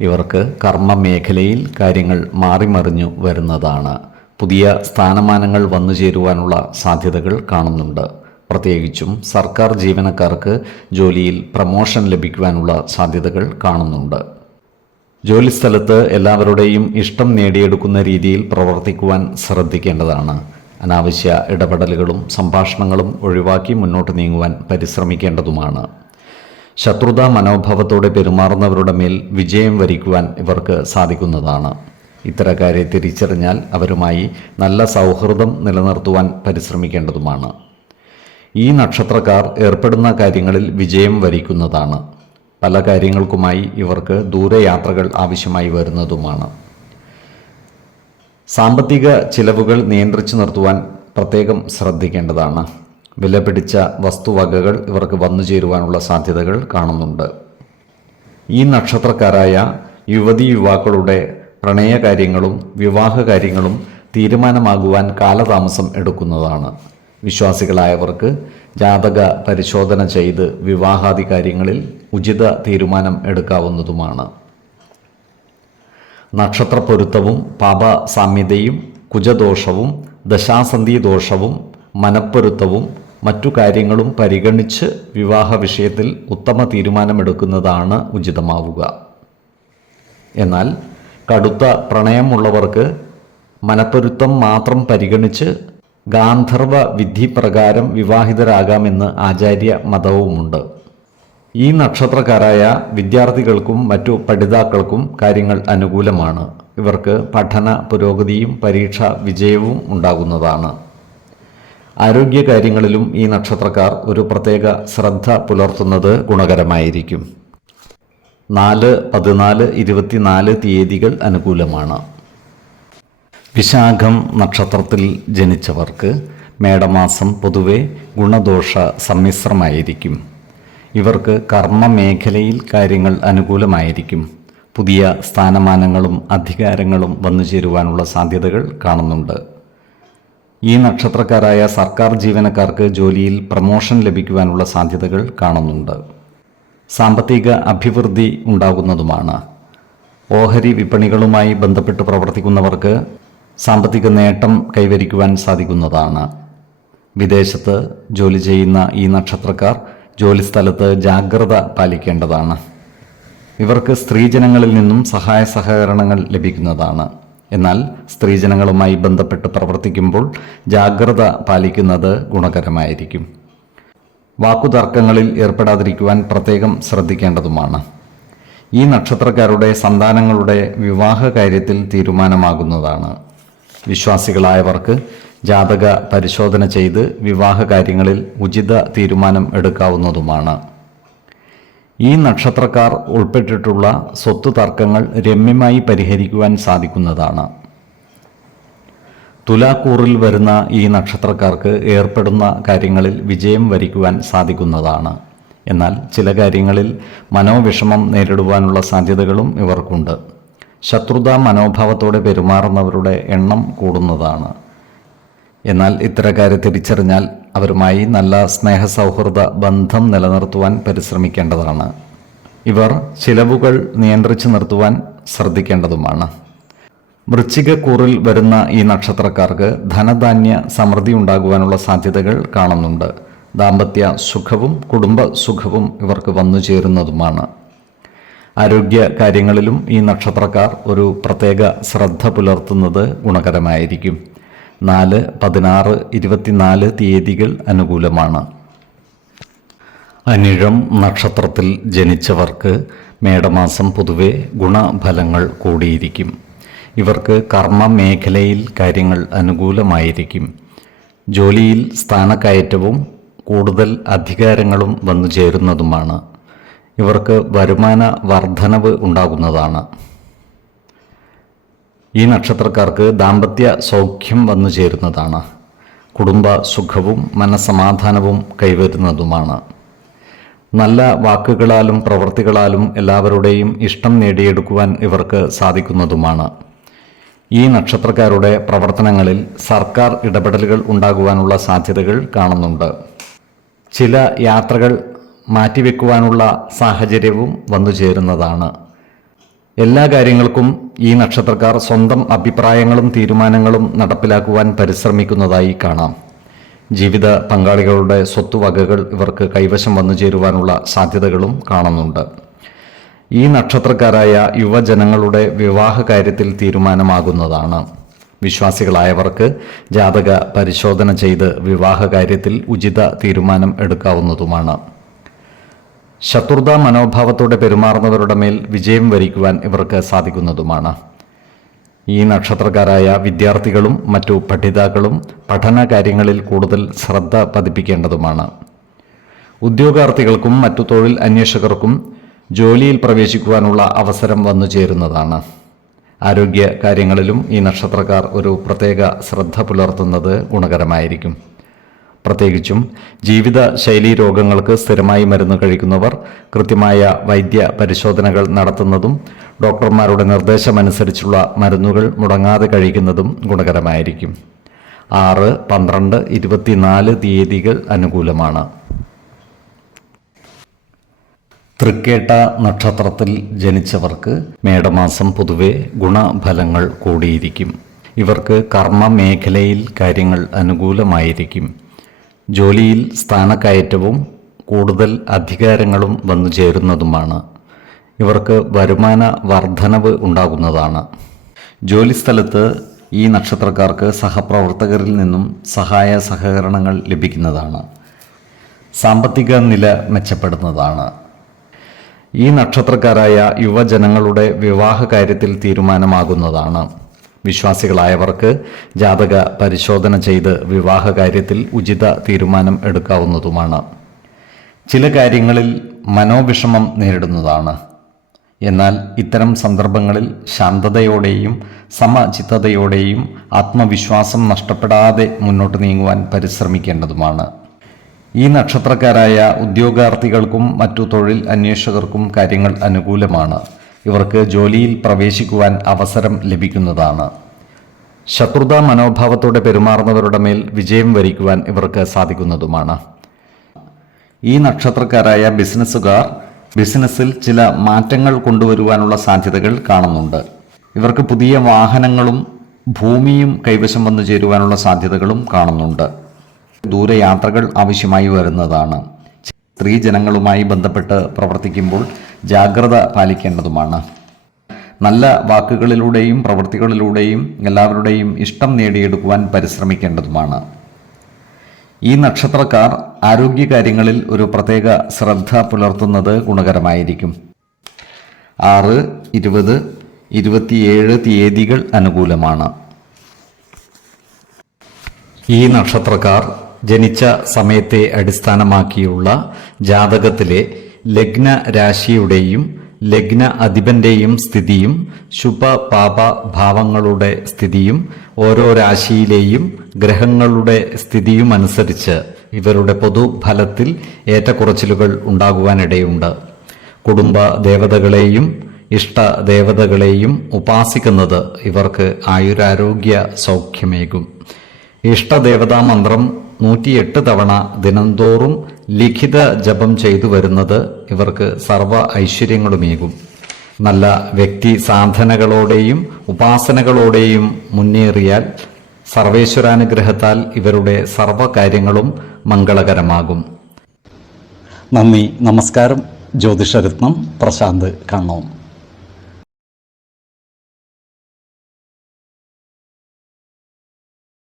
ഇവർക്ക് കർമ്മ മേഖലയിൽ കാര്യങ്ങൾ മാറിമറിഞ്ഞു വരുന്നതാണ്. പുതിയ സ്ഥാനമാനങ്ങൾ വന്നു ചേരുവാനുള്ള സാധ്യതകൾ കാണുന്നുണ്ട്. പ്രത്യേകിച്ചും സർക്കാർ ജീവനക്കാർക്ക് ജോലിയിൽ പ്രമോഷൻ ലഭിക്കുവാനുള്ള സാധ്യതകൾ കാണുന്നുണ്ട്. ജോലിസ്ഥലത്ത് എല്ലാവരുടെയും ഇഷ്ടം നേടിയെടുക്കുന്ന രീതിയിൽ പ്രവർത്തിക്കുവാൻ ശ്രദ്ധിക്കേണ്ടതാണ്. അനാവശ്യ ഇടപെടലുകളും സംഭാഷണങ്ങളും ഒഴിവാക്കി മുന്നോട്ട് നീങ്ങുവാൻ പരിശ്രമിക്കേണ്ടതുമാണ്. ശത്രുതാ മനോഭാവത്തോടെ പെരുമാറുന്നവരുടെ മേൽ വിജയം വരിക്കുവാൻ ഇവർക്ക് സാധിക്കുന്നതാണ്. ഇത്തരക്കാരെ തിരിച്ചറിഞ്ഞാൽ അവരുമായി നല്ല സൗഹൃദം നിലനിർത്തുവാൻ പരിശ്രമിക്കേണ്ടതുമാണ്. ഈ നക്ഷത്രക്കാർ ഏർപ്പെടുന്ന കാര്യങ്ങളിൽ വിജയം വരിക്കുന്നതാണ്. പല കാര്യങ്ങൾക്കുമായി ഇവർക്ക് ദൂരയാത്രകൾ ആവശ്യമായി വരുന്നതുമാണ്. സാമ്പത്തിക ചിലവുകൾ നിയന്ത്രിച്ചു നിർത്തുവാൻ പ്രത്യേകം ശ്രദ്ധിക്കേണ്ടതാണ്. വിലപിടിച്ച വസ്തുവകകൾ ഇവർക്ക് വന്നു ചേരുവാനുള്ള സാധ്യതകൾ കാണുന്നുണ്ട്. ഈ നക്ഷത്രക്കാരായ യുവതി യുവാക്കളുടെ പ്രണയകാര്യങ്ങളും വിവാഹ കാര്യങ്ങളും തീരുമാനമാകുവാൻ കാലതാമസം എടുക്കുന്നതാണ്. വിശ്വാസികളായവർക്ക് ജാതക പരിശോധന ചെയ്ത് വിവാഹാദി കാര്യങ്ങളിൽ ഉചിത തീരുമാനം എടുക്കാവുന്നതുമാണ്. നക്ഷത്രപ്പൊരുത്തവും പാപസാമ്യതയും കുജദോഷവും ദശാസന്ധി ദോഷവും മനപ്പൊരുത്തവും മറ്റു കാര്യങ്ങളും പരിഗണിച്ച് വിവാഹ വിഷയത്തിൽ ഉത്തമ തീരുമാനമെടുക്കുന്നതാണ് ഉചിതമാവുക. എന്നാൽ കടുത്ത പ്രണയമുള്ളവർക്ക് മനപ്പൊരുത്തം മാത്രം പരിഗണിച്ച് ഗാന്ധർവ വിധി പ്രകാരം വിവാഹിതരാകാമെന്ന് ആചാര്യ മതവുമുണ്ട്. ഈ നക്ഷത്രക്കാരായ വിദ്യാർത്ഥികൾക്കും മറ്റു പഠിതാക്കൾക്കും കാര്യങ്ങൾ അനുകൂലമാണ്. ഇവർക്ക് പഠന പുരോഗതിയും പരീക്ഷ വിജയവും ഉണ്ടാകുന്നതാണ്. ആരോഗ്യകാര്യങ്ങളിലും ഈ നക്ഷത്രക്കാർ ഒരു പ്രത്യേക ശ്രദ്ധ പുലർത്തുന്നത് ഗുണകരമായിരിക്കും. 4, 14, 24 തീയതികൾ അനുകൂലമാണ്. വിശാഖം നക്ഷത്രത്തിൽ ജനിച്ചവർക്ക് മേടമാസം പൊതുവെ ഗുണദോഷ സമ്മിശ്രമായിരിക്കും. ഇവർക്ക് കർമ്മ മേഖലയിൽ കാര്യങ്ങൾ അനുകൂലമായിരിക്കും. പുതിയ സ്ഥാനമാനങ്ങളും അധികാരങ്ങളും വന്നു ചേരുവാനുള്ള സാധ്യതകൾ കാണുന്നുണ്ട്. ഈ നക്ഷത്രക്കാരായ സർക്കാർ ജീവനക്കാർക്ക് ജോലിയിൽ പ്രമോഷൻ ലഭിക്കുവാനുള്ള സാധ്യതകൾ കാണുന്നുണ്ട്. സാമ്പത്തിക അഭിവൃദ്ധി ഉണ്ടാകുന്നതുമാണ്. ഓഹരി വിപണികളുമായി ബന്ധപ്പെട്ട് പ്രവർത്തിക്കുന്നവർക്ക് സാമ്പത്തിക നേട്ടം കൈവരിക്കുവാൻ സാധിക്കുന്നതാണ്. വിദേശത്ത് ജോലി ചെയ്യുന്ന ഈ നക്ഷത്രക്കാർ ജോലിസ്ഥലത്ത് ജാഗ്രത പാലിക്കേണ്ടതാണ്. ഇവർക്ക് സ്ത്രീജനങ്ങളിൽ നിന്നും സഹായ സഹകരണങ്ങൾ ലഭിക്കുന്നതാണ്. എന്നാൽ സ്ത്രീജനങ്ങളുമായി ബന്ധപ്പെട്ട് പ്രവർത്തിക്കുമ്പോൾ ജാഗ്രത പാലിക്കുന്നത് ഗുണകരമായിരിക്കും. വാക്കുതർക്കങ്ങളിൽ ഏർപ്പെടാതിരിക്കുവാൻ പ്രത്യേകം ശ്രദ്ധിക്കേണ്ടതുമാണ്. ഈ നക്ഷത്രക്കാരുടെ സന്താനങ്ങളുടെ വിവാഹ കാര്യത്തിൽ തീരുമാനമാകുന്നതാണ്. വിശ്വാസികളായവർക്ക് ജാതക പരിശോധന ചെയ്ത് വിവാഹ കാര്യങ്ങളിൽ ഉചിത തീരുമാനം എടുക്കാവുന്നതുമാണ്. ഈ നക്ഷത്രക്കാർ ഉൾപ്പെട്ടിട്ടുള്ള സ്വത്ത് തർക്കങ്ങൾ രമ്യമായി പരിഹരിക്കുവാൻ സാധിക്കുന്നതാണ്. തുലാക്കൂറിൽ വരുന്ന ഈ നക്ഷത്രക്കാർക്ക് ഏർപ്പെടുന്ന കാര്യങ്ങളിൽ വിജയം വരിക്കുവാൻ സാധിക്കുന്നതാണ്. എന്നാൽ ചില കാര്യങ്ങളിൽ മനോവിഷമം നേരിടുവാനുള്ള സാധ്യതകളും ഇവർക്കുണ്ട്. ശത്രുതാ മനോഭാവത്തോടെ പെരുമാറുന്നവരുടെ എണ്ണം കൂടുന്നതാണ്. എന്നാൽ ഇത്തരക്കാരെ തിരിച്ചറിഞ്ഞാൽ അവരുമായി നല്ല സ്നേഹസൗഹൃദ ബന്ധം നിലനിർത്തുവാൻ പരിശ്രമിക്കേണ്ടതാണ്. ഇവർ ചിലവുകൾ നിയന്ത്രിച്ചു നിർത്തുവാൻ ശ്രദ്ധിക്കേണ്ടതുമാണ്. വൃശ്ചികക്കൂറിൽ വരുന്ന ഈ നക്ഷത്രക്കാർക്ക് ധനധാന്യ സമൃദ്ധി ഉണ്ടാകുവാനുള്ള സാധ്യതകൾ കാണുന്നുണ്ട്. ദാമ്പത്യ സുഖവും കുടുംബ സുഖവും ഇവർക്ക് വന്നു ചേരുന്നതുമാണ്. ആരോഗ്യ കാര്യങ്ങളിലും ഈ നക്ഷത്രക്കാർ ഒരു പ്രത്യേക ശ്രദ്ധ പുലർത്തുന്നത് ഗുണകരമായിരിക്കും. 4, 16, 24 തീയതികൾ അനുകൂലമാണ്. അനിഴം നക്ഷത്രത്തിൽ ജനിച്ചവർക്ക് മേടമാസം പൊതുവെ ഗുണഫലങ്ങൾ കൂടിയിരിക്കും. ഇവർക്ക് കർമ്മ മേഖലയിൽ കാര്യങ്ങൾ അനുകൂലമായിരിക്കും. ജോലിയിൽ സ്ഥാനക്കയറ്റവും കൂടുതൽ അധികാരങ്ങളും വന്നു ചേരുന്നതുമാണ്. ഇവർക്ക് വരുമാന വർധനവ് ഉണ്ടാകുന്നതാണ്. ഈ നക്ഷത്രക്കാർക്ക് ദാമ്പത്യ സൗഖ്യം വന്നു ചേരുന്നതാണ്. കുടുംബ സുഖവും മനസ്സമാധാനവും കൈവരുന്നതുമാണ്. നല്ല വാക്കുകളാലും പ്രവൃത്തികളാലും എല്ലാവരുടെയും ഇഷ്ടം നേടിയെടുക്കുവാൻ ഇവർക്ക് സാധിക്കുന്നതുമാണ്. ഈ നക്ഷത്രക്കാരുടെ പ്രവർത്തനങ്ങളിൽ സർക്കാർ ഇടപെടലുകൾ ഉണ്ടാകുവാനുള്ള സാധ്യതകൾ കാണുന്നുണ്ട്. ചില യാത്രകൾ മാറ്റിവെക്കുവാനുള്ള സാഹചര്യവും വന്നു ചേരുന്നതാണ്. എല്ലാ കാര്യങ്ങൾക്കും ഈ നക്ഷത്രക്കാർ സ്വന്തം അഭിപ്രായങ്ങളും തീരുമാനങ്ങളും നടപ്പിലാക്കുവാൻ പരിശ്രമിക്കുന്നതായി കാണാം. ജീവിത പങ്കാളികളുടെ സ്വത്തുവകകൾ ഇവർക്ക് കൈവശം വന്നു ചേരുവാനുള്ള സാധ്യതകളും കാണുന്നുണ്ട്. ഈ നക്ഷത്രക്കാരായ യുവജനങ്ങളുടെ വിവാഹ കാര്യത്തിൽ തീരുമാനമാകുന്നതാണ്. വിശ്വാസികളായവർക്ക് ജാതക പരിശോധന ചെയ്ത് വിവാഹ കാര്യത്തിൽ ഉചിത തീരുമാനം എടുക്കാവുന്നതുമാണ്. ശത്രുതാ മനോഭാവത്തോടെ പെരുമാറുന്നവരുടെ മേൽ വിജയം വരിക്കുവാൻ ഇവർക്ക് സാധിക്കുന്നതുമാണ്. ഈ നക്ഷത്രക്കാരായ വിദ്യാർത്ഥികളും മറ്റു പഠിതാക്കളും പഠന കാര്യങ്ങളിൽ കൂടുതൽ ശ്രദ്ധ പതിപ്പിക്കേണ്ടതുമാണ്. ഉദ്യോഗാർത്ഥികൾക്കും മറ്റു തൊഴിൽ അന്വേഷകർക്കും ജോലിയിൽ പ്രവേശിക്കുവാനുള്ള അവസരം വന്നു ചേരുന്നതാണ്. ആരോഗ്യ കാര്യങ്ങളിലും ഈ നക്ഷത്രക്കാർ ഒരു പ്രത്യേക ശ്രദ്ധ പുലർത്തുന്നത് ഗുണകരമായിരിക്കും. പ്രത്യേകിച്ചും ജീവിത ശൈലീ രോഗങ്ങൾക്ക് സ്ഥിരമായി മരുന്ന് കഴിക്കുന്നവർ കൃത്യമായ വൈദ്യ പരിശോധനകൾ നടത്തുന്നതും ഡോക്ടർമാരുടെ നിർദ്ദേശമനുസരിച്ചുള്ള മരുന്നുകൾ മുടങ്ങാതെ കഴിക്കുന്നതും ഗുണകരമായിരിക്കും. 6, 12, 24 തീയതികൾ അനുകൂലമാണ്. തൃക്കേട്ട നക്ഷത്രത്തിൽ ജനിച്ചവർക്ക് മേടമാസം പൊതുവെ ഗുണഫലങ്ങൾ കൂടിയിരിക്കും. ഇവർക്ക് കർമ്മ മേഖലയിൽ കാര്യങ്ങൾ അനുകൂലമായിരിക്കും. ജോലിയിൽ സ്ഥാനക്കയറ്റവും കൂടുതൽ അധികാരങ്ങളും വന്നു ചേരുന്നതുമാണ്. ഇവർക്ക് വരുമാന വർധനവ് ഉണ്ടാകുന്നതാണ്. ജോലിസ്ഥലത്ത് ഈ നക്ഷത്രക്കാർക്ക് സഹപ്രവർത്തകരിൽ നിന്നും സഹായ സഹകരണങ്ങൾ ലഭിക്കുന്നതാണ്. സാമ്പത്തിക നില മെച്ചപ്പെടുന്നതാണ്. ഈ നക്ഷത്രക്കാരായ യുവജനങ്ങളുടെ വിവാഹ കാര്യത്തിൽ തീരുമാനമാകുന്നതാണ്. വിശ്വാസികളായവർക്ക് ജാതക പരിശോധന ചെയ്ത് വിവാഹ കാര്യത്തിൽ ഉചിത തീരുമാനം എടുക്കാവുന്നതുമാണ്. ചില കാര്യങ്ങളിൽ മനോവിഷമം നേരിടുന്നതാണ്. എന്നാൽ ഇത്തരം സന്ദർഭങ്ങളിൽ ശാന്തതയോടെയും സമചിത്തതയോടെയും ആത്മവിശ്വാസം നഷ്ടപ്പെടാതെ മുന്നോട്ട് നീങ്ങുവാൻ പരിശ്രമിക്കേണ്ടതുമാണ്. ഈ നക്ഷത്രക്കാരായ ഉദ്യോഗാർത്ഥികൾക്കും മറ്റു തൊഴിൽ അന്വേഷകർക്കും കാര്യങ്ങൾ അനുകൂലമാണ്. ഇവർക്ക് ജോലിയിൽ പ്രവേശിക്കുവാൻ അവസരം ലഭിക്കുന്നതാണ്. ശത്രുതാ മനോഭാവത്തോടെ പെരുമാറുന്നവരുടെ മേൽ വിജയം വരിക്കുവാൻ ഇവർക്ക് സാധിക്കുന്നതുമാണ്. ഈ നക്ഷത്രക്കാരായ ബിസിനസ്സുകാർ ബിസിനസ്സിൽ ചില മാറ്റങ്ങൾ കൊണ്ടുവരുവാനുള്ള സാധ്യതകൾ കാണുന്നുണ്ട്. ഇവർക്ക് പുതിയ വാഹനങ്ങളും ഭൂമിയും കൈവശം വന്നു ചേരുവാനുള്ള സാധ്യതകളും കാണുന്നുണ്ട്. ദൂരയാത്രകൾ ആവശ്യമായി വരുന്നതാണ്. സ്ത്രീജനങ്ങളുമായി ബന്ധപ്പെട്ട് പ്രവർത്തിക്കുമ്പോൾ ജാഗ്രത പാലിക്കേണ്ടതുമാണ്. നല്ല വാക്കുകളിലൂടെയും പ്രവൃത്തികളിലൂടെയും എല്ലാവരുടെയും ഇഷ്ടം നേടിയെടുക്കുവാൻ പരിശ്രമിക്കേണ്ടതുമാണ്. ഈ നക്ഷത്രക്കാർ ആരോഗ്യകാര്യങ്ങളിൽ ഒരു പ്രത്യേക ശ്രദ്ധ പുലർത്തുന്നത് ഗുണകരമായിരിക്കും. 6, 20, 27 തീയതികൾ അനുകൂലമാണ്. ഈ നക്ഷത്രക്കാർ ജനിച്ച സമയത്തെ അടിസ്ഥാനമാക്കിയുള്ള ജാതകത്തിലെ ലഗ്ന രാശിയുടെയും ലഗ്ന അധിപന്റെയും സ്ഥിതിയും ശുഭ പാപ ഭാവങ്ങളുടെ സ്ഥിതിയും ഓരോ രാശിയിലെയും ഗ്രഹങ്ങളുടെ സ്ഥിതിയും അനുസരിച്ച് ഇവരുടെ പൊതുഫലത്തിൽ ഏറ്റക്കുറച്ചിലുകൾ ഉണ്ടാകുവാനിടയുണ്ട്. കുടുംബ ദേവതകളെയും ഇഷ്ടദേവതകളെയും ഉപാസിക്കുന്നത് ഇവർക്ക് ആയുരാരോഗ്യ സൗഖ്യമേകും. ഇഷ്ടദേവതാ മന്ത്രം 108 തവണ ദിനംതോറും ലിഖിത ജപം ചെയ്തു വരുന്നത് ഇവർക്ക് സർവ ഐശ്വര്യങ്ങളുമേകും. നല്ല വ്യക്തി സാധനകളോടെയും ഉപാസനകളോടെയും മുന്നേറിയാൽ സർവേശ്വരാനുഗ്രഹത്താൽ ഇവരുടെ സർവകാര്യങ്ങളും മംഗളകരമാകും. നന്ദി, നമസ്കാരം. ജ്യോതിഷരത്നം പ്രശാന്ത് കണ്ണോം.